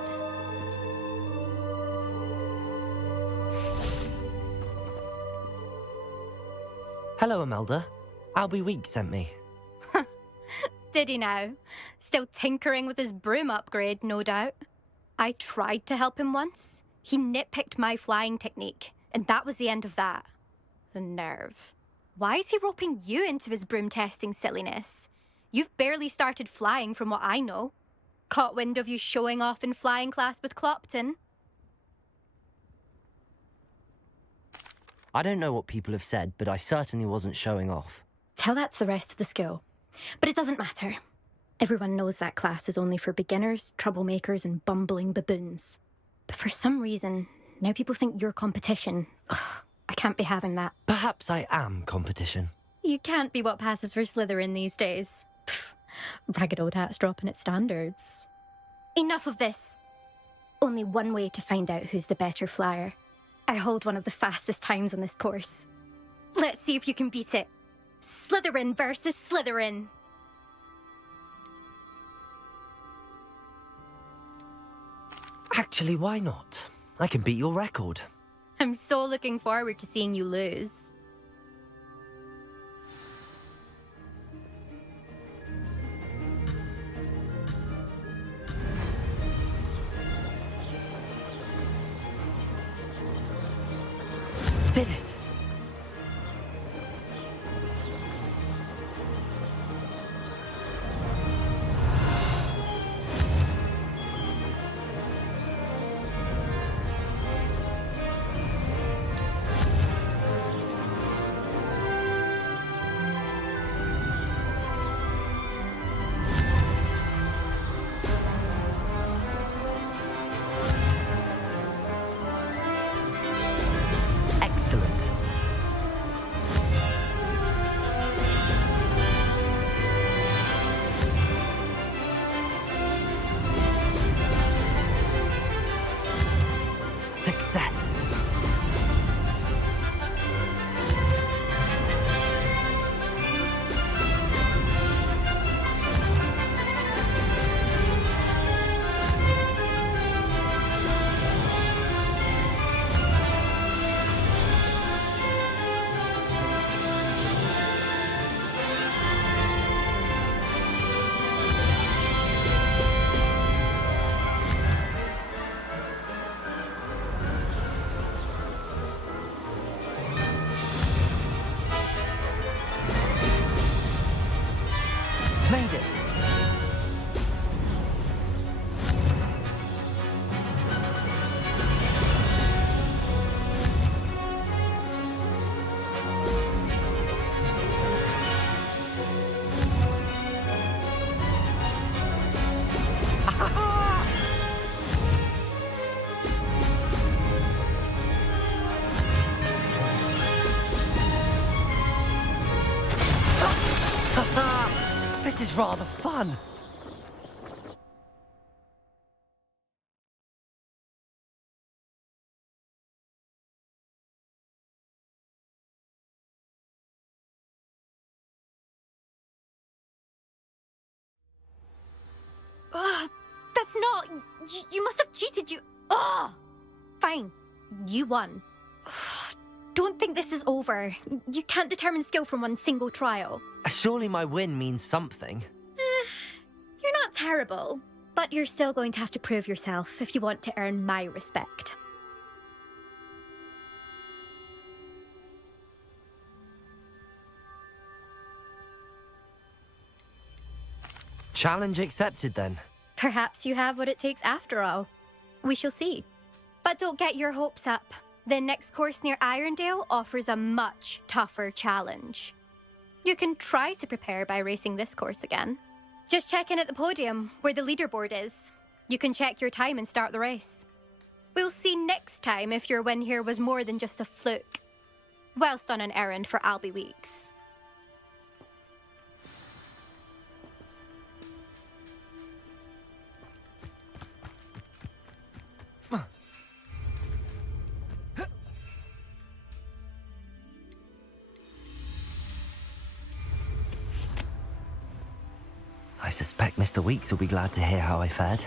Hello, Imelda. Albie Weeks sent me. Did he now? Still tinkering with his broom upgrade, no doubt. I tried to help him once. He nitpicked my flying technique, and that was the end of that. The nerve. Why is he roping you into his broom testing silliness? You've barely started flying from what I know. Caught wind of you showing off in flying class with Clopton. I don't know what people have said, but I certainly wasn't showing off. Tell that to the rest of the school. But it doesn't matter. Everyone knows that class is only for beginners, troublemakers, and bumbling baboons. But for some reason, now people think you're competition. Ugh, I can't be having that. Perhaps I am competition. You can't be what passes for Slytherin these days. Pfft, ragged old hat's dropping its standards. Enough of this. Only one way to find out who's the better flyer. I hold one of the fastest times on this course. Let's see if you can beat it. Slytherin versus Slytherin. Actually, why not? I can beat your record. I'm so looking forward to seeing you lose. Did it! Excellent. Success. Made it. This is rather fun. That's not... You must have cheated, you... Ugh! Fine. You won. Don't think this is over. You can't determine skill from one single trial. Surely my win means something. You're not terrible, but you're still going to have to prove yourself if you want to earn my respect. Challenge accepted then. Perhaps you have what it takes after all. We shall see. But don't get your hopes up. The next course near Irondale offers a much tougher challenge. You can try to prepare by racing this course again. Just check in at the podium, where the leaderboard is. You can check your time and start the race. We'll see next time if your win here was more than just a fluke. Whilst on an errand for Albie Weeks. I suspect Mr. Weeks will be glad to hear how I fared.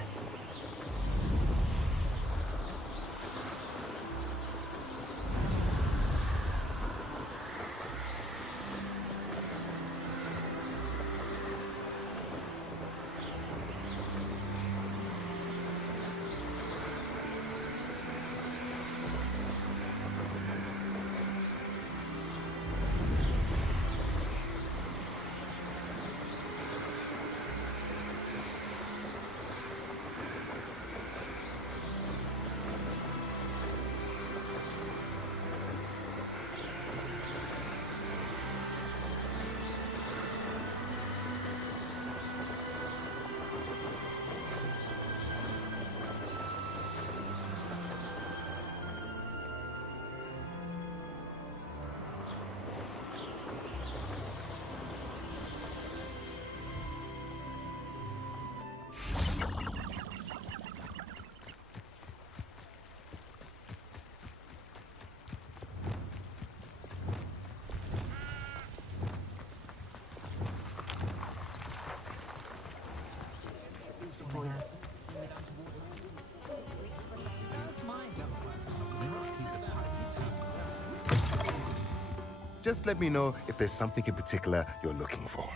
Just let me know if there's something in particular you're looking for.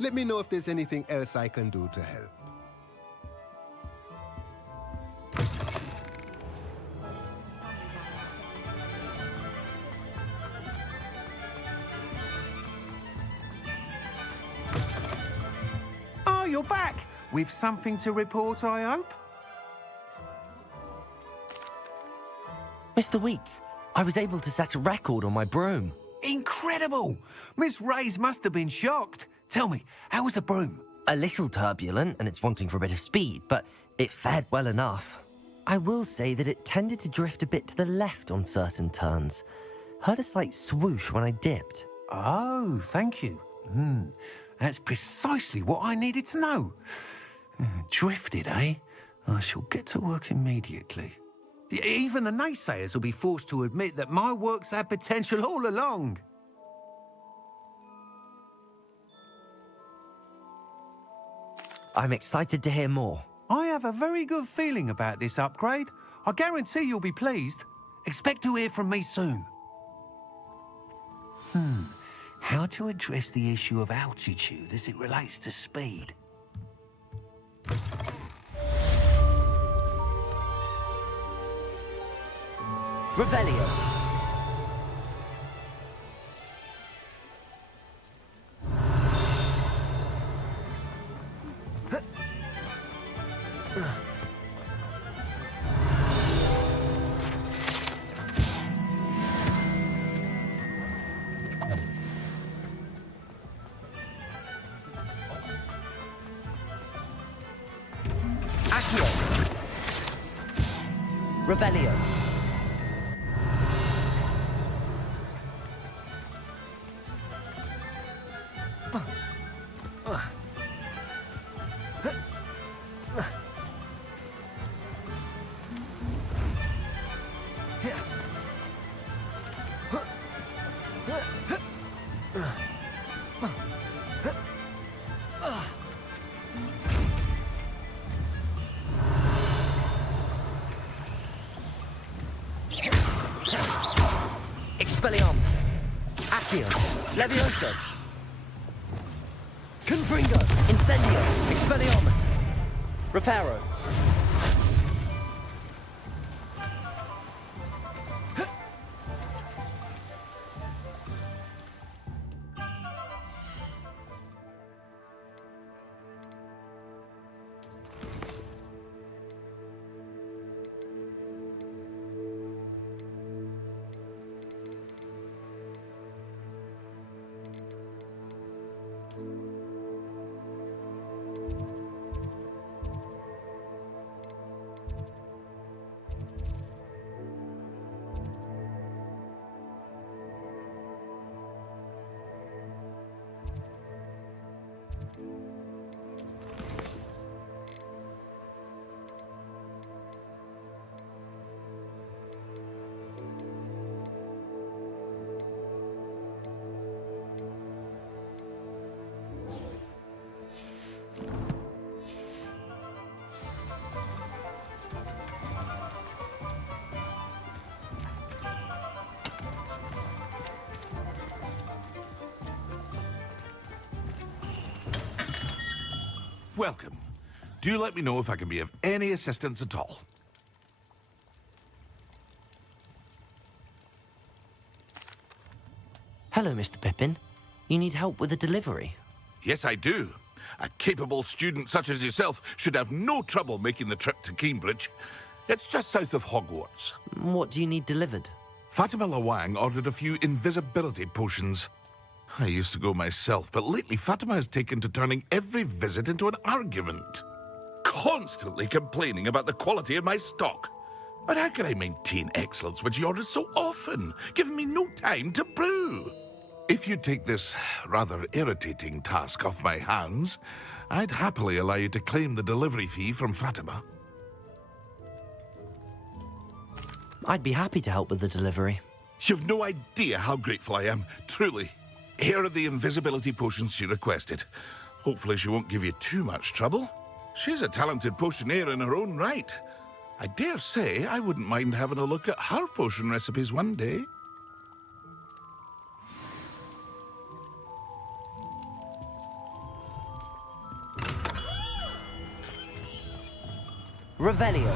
Let me know if there's anything else I can do to help. Oh, you're back! With something to report, I hope? Mr. Weeks, I was able to set a record on my broom. Incredible! Miss Reyes must have been shocked. Tell me, how was the broom? A little turbulent, and it's wanting for a bit of speed, but it fared well enough. I will say that it tended to drift a bit to the left on certain turns. Heard a slight swoosh when I dipped. Oh, thank you. That's precisely what I needed to know. Drifted, eh? I shall get to work immediately. Even the naysayers will be forced to admit that my work's had potential all along. I'm excited to hear more. I have a very good feeling about this upgrade. I guarantee you'll be pleased. Expect to hear from me soon. How to address the issue of altitude as it relates to speed? Revelio. Revelio. Expelliarmus. Accio. Levioso. Confringo. Incendio. Expelliarmus. Reparo. Welcome. Do let me know if I can be of any assistance at all. Hello, Mr. Pippin. You need help with a delivery? Yes, I do. A capable student such as yourself should have no trouble making the trip to Cambridge. It's just south of Hogwarts. What do you need delivered? Fatima Lawang ordered a few invisibility potions. I used to go myself, but lately Fatima has taken to turning every visit into an argument. constantly complaining about the quality of my stock. But how can I maintain excellence when she orders so often, giving me no time to brew? If you take this rather irritating task off my hands, I'd happily allow you to claim the delivery fee from Fatima. I'd be happy to help with the delivery. You've no idea how grateful I am, truly. Here are the invisibility potions she requested. Hopefully she won't give you too much trouble. She's a talented potioneer in her own right. I dare say I wouldn't mind having a look at her potion recipes one day. Revelio.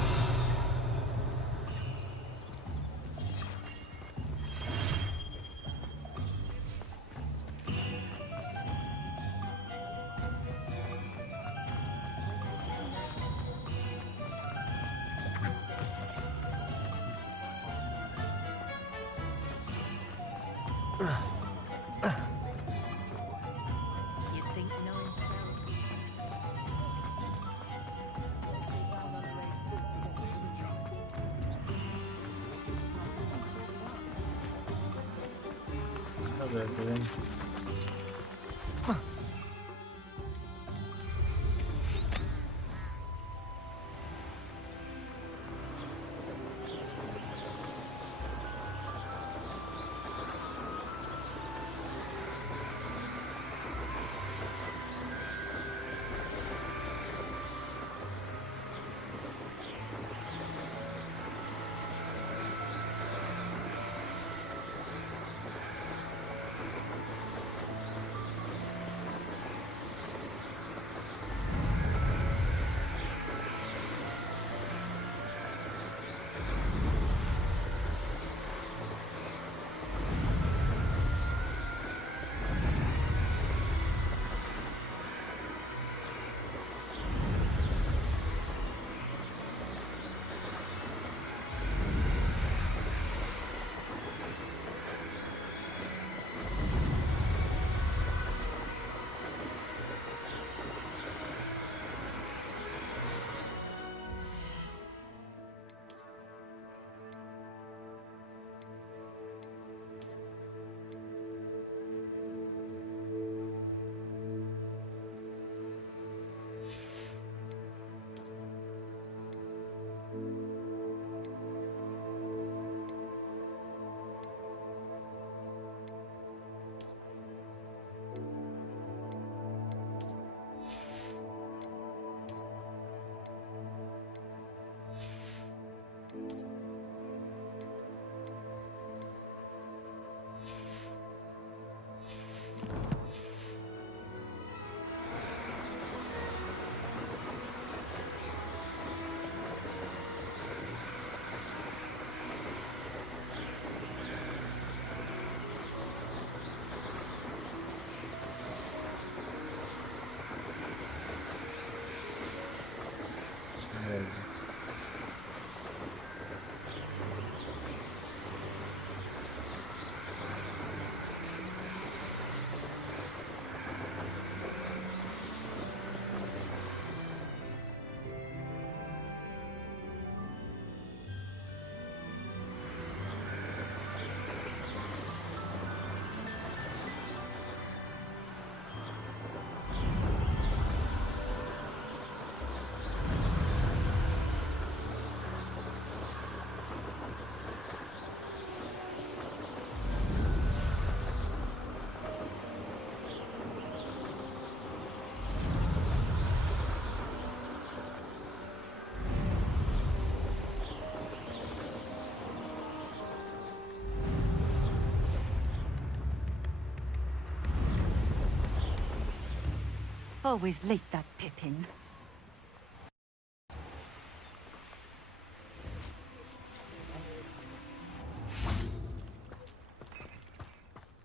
Always late, that Pippin.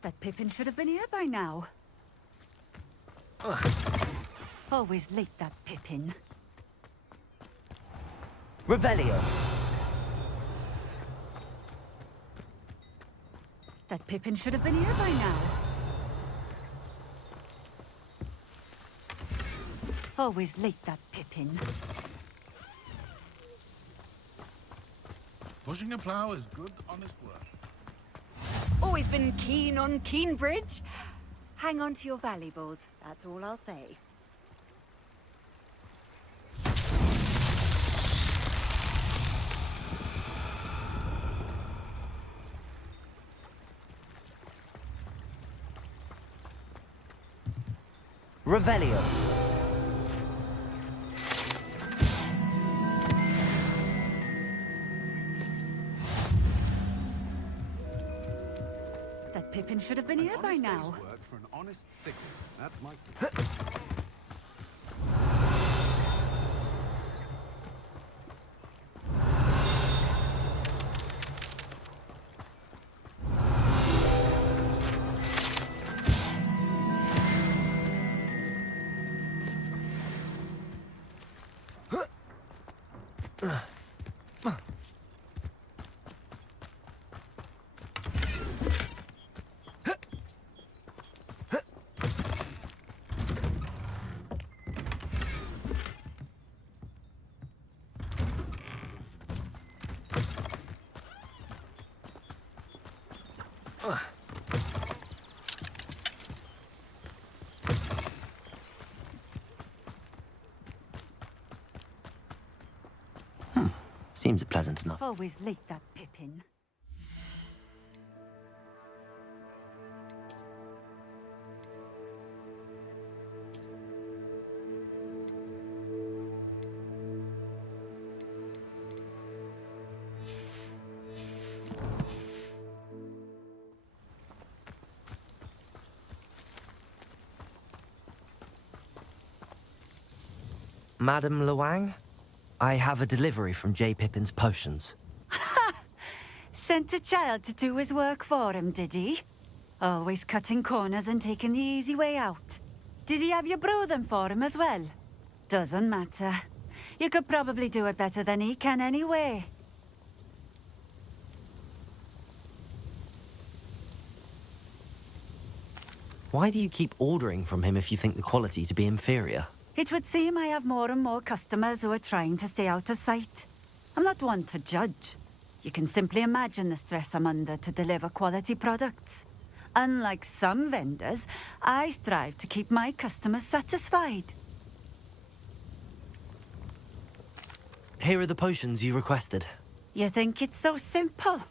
That Pippin should have been here by now. Always late, that Pippin. Revelio. That Pippin should have been here by now. Always late, that Pippin. Pushing a plough is good, honest work. Always been keen on Keenbridge. Hang on to your valuables, that's all I'll say. Revelio. That Pippin should have been here by now. Work for an honest sickle. That might Seems pleasant enough. Always late, that Pippin. Madam Luang, I have a delivery from J. Pippin's potions. Sent a child to do his work for him, did he? Always cutting corners and taking the easy way out. Did he have you brew them for him as well? Doesn't matter. You could probably do it better than he can anyway. Why do you keep ordering from him if you think the quality to be inferior? It would seem I have more and more customers who are trying to stay out of sight. I'm not one to judge. You can simply imagine the stress I'm under to deliver quality products. Unlike some vendors, I strive to keep my customers satisfied. Here are the potions you requested. You think it's so simple?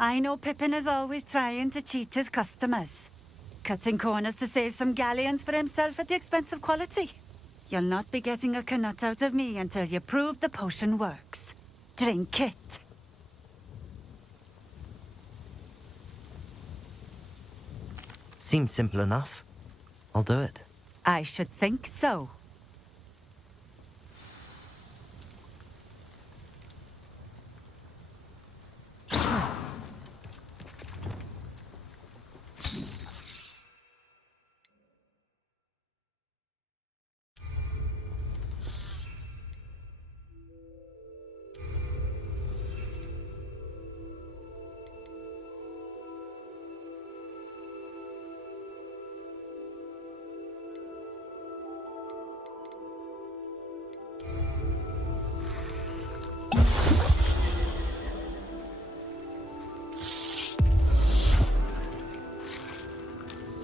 I know Pippin is always trying to cheat his customers. Cutting corners to save some galleons for himself at the expense of quality. You'll not be getting a canut out of me until you prove the potion works. Drink it. Seems simple enough. I'll do it. I should think so.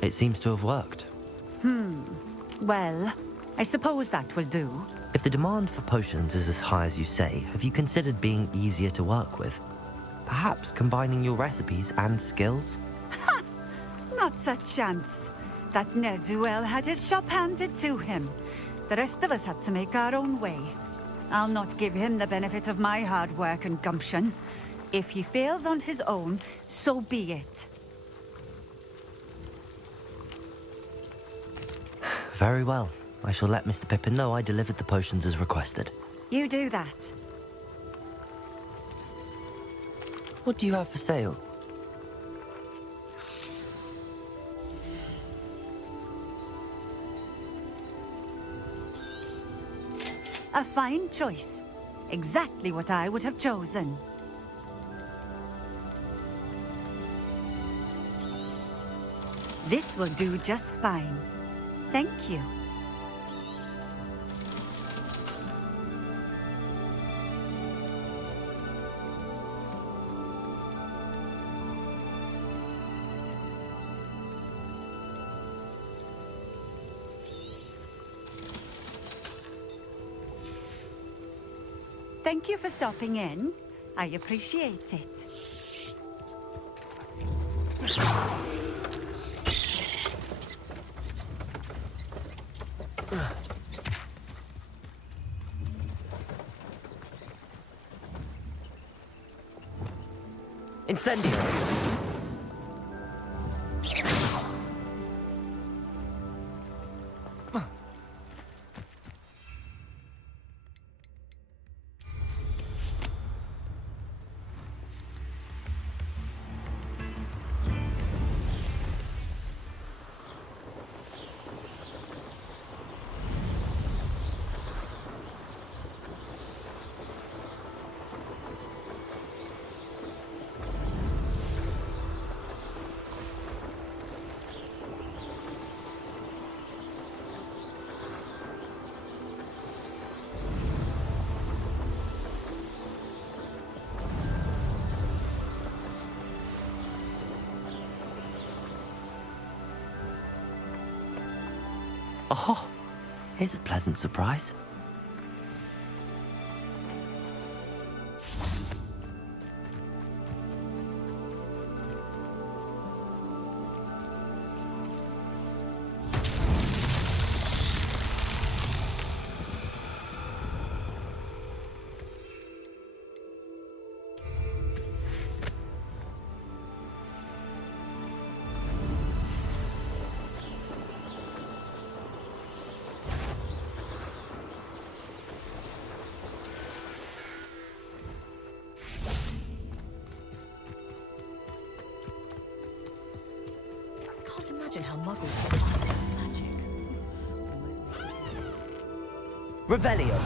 It seems to have worked. Well, I suppose that will do. If the demand for potions is as high as you say, have you considered being easier to work with? Perhaps combining your recipes and skills? Not a chance. That ne'er-do-well had his shop handed to him. The rest of us had to make our own way. I'll not give him the benefit of my hard work and gumption. If he fails on his own, so be it. Very well. I shall let Mr. Pippin know I delivered the potions as requested. You do that. What do you have for sale? A fine choice. Exactly what I would have chosen. This will do just fine. Thank you. Thank you for stopping in. I appreciate it. Incendio! Oh, here's a pleasant surprise. Imagine how muggles get by with magic. Revelio.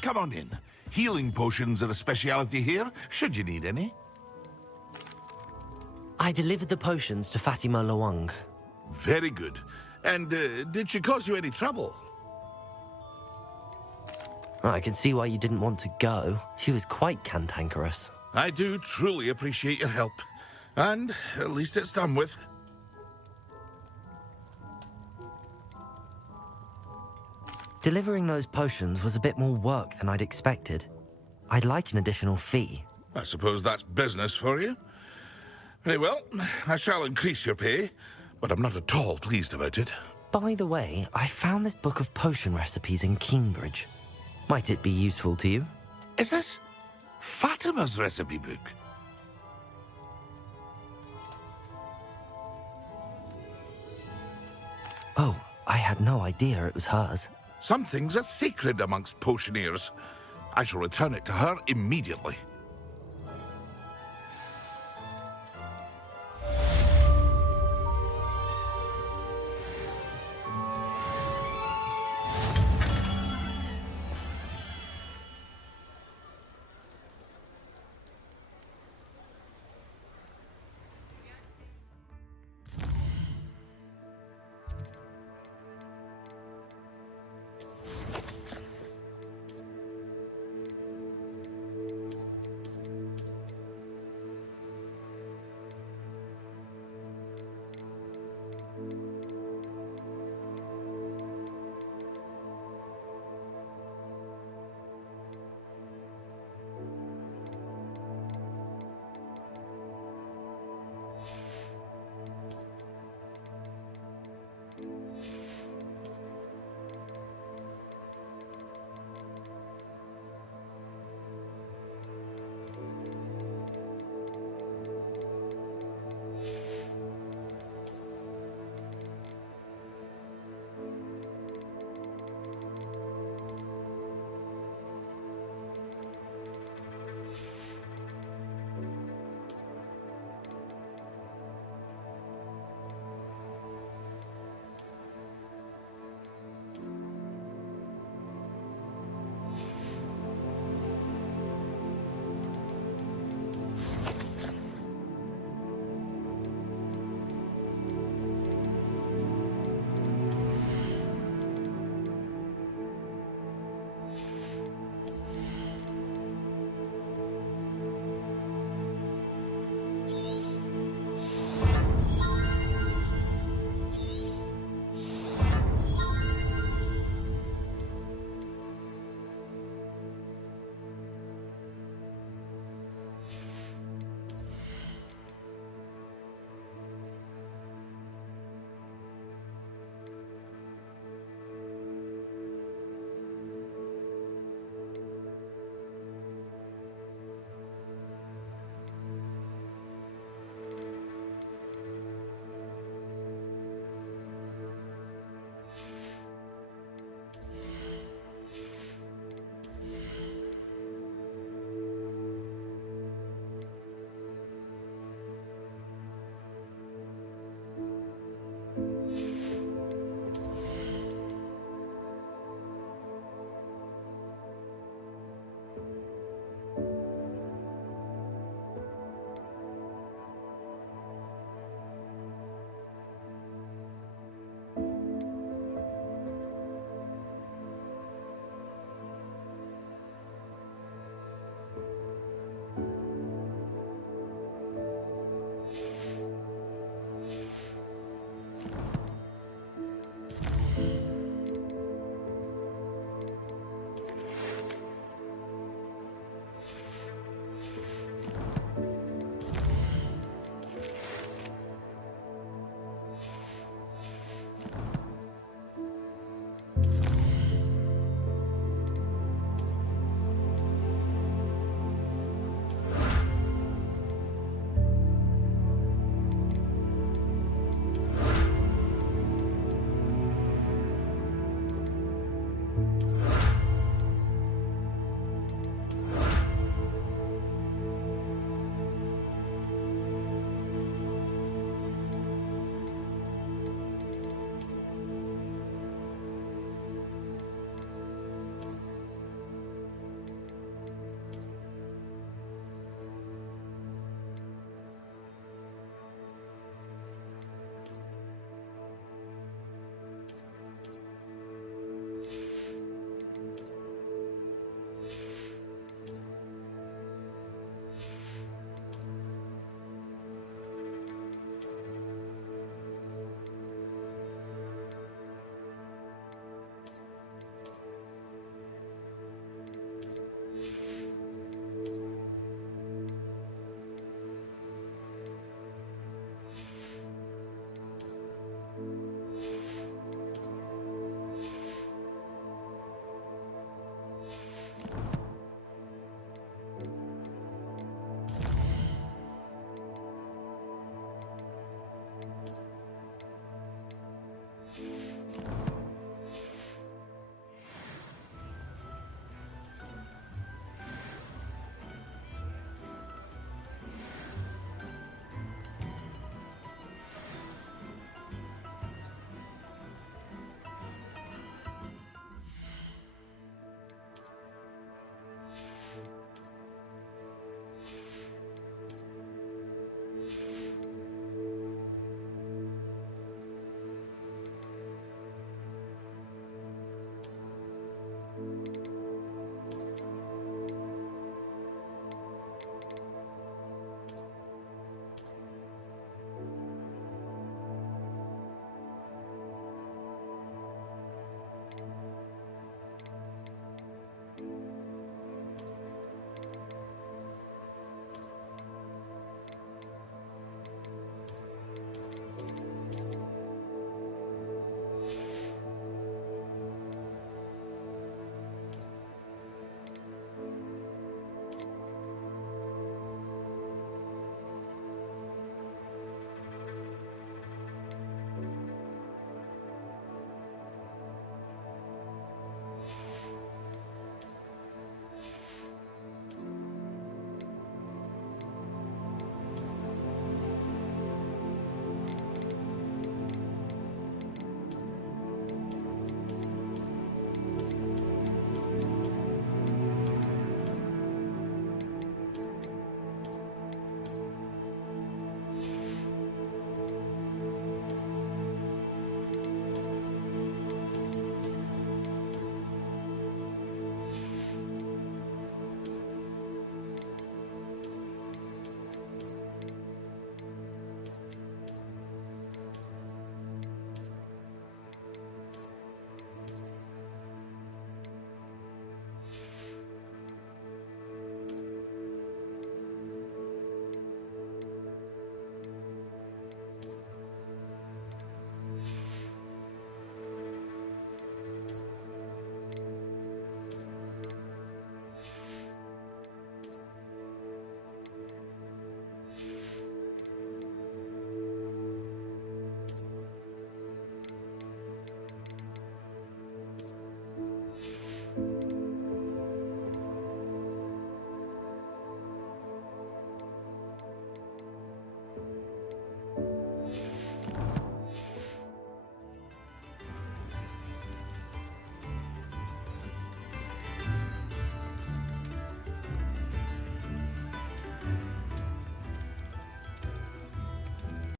Come on in. Healing potions are a speciality here, should you need any. I delivered the potions to Fatima Lawang. Very good. And did she cause you any trouble? I can see why you didn't want to go. She was quite cantankerous. I do truly appreciate your help. And at least it's done with. Delivering those potions was a bit more work than I'd expected. I'd like an additional fee. I suppose that's business for you. Very well, I shall increase your pay, but I'm not at all pleased about it. By the way, I found this book of potion recipes in Cambridge. Might it be useful to you? Is this Fatima's recipe book? Oh, I had no idea it was hers. Some things are sacred amongst potioneers. I shall return it to her immediately.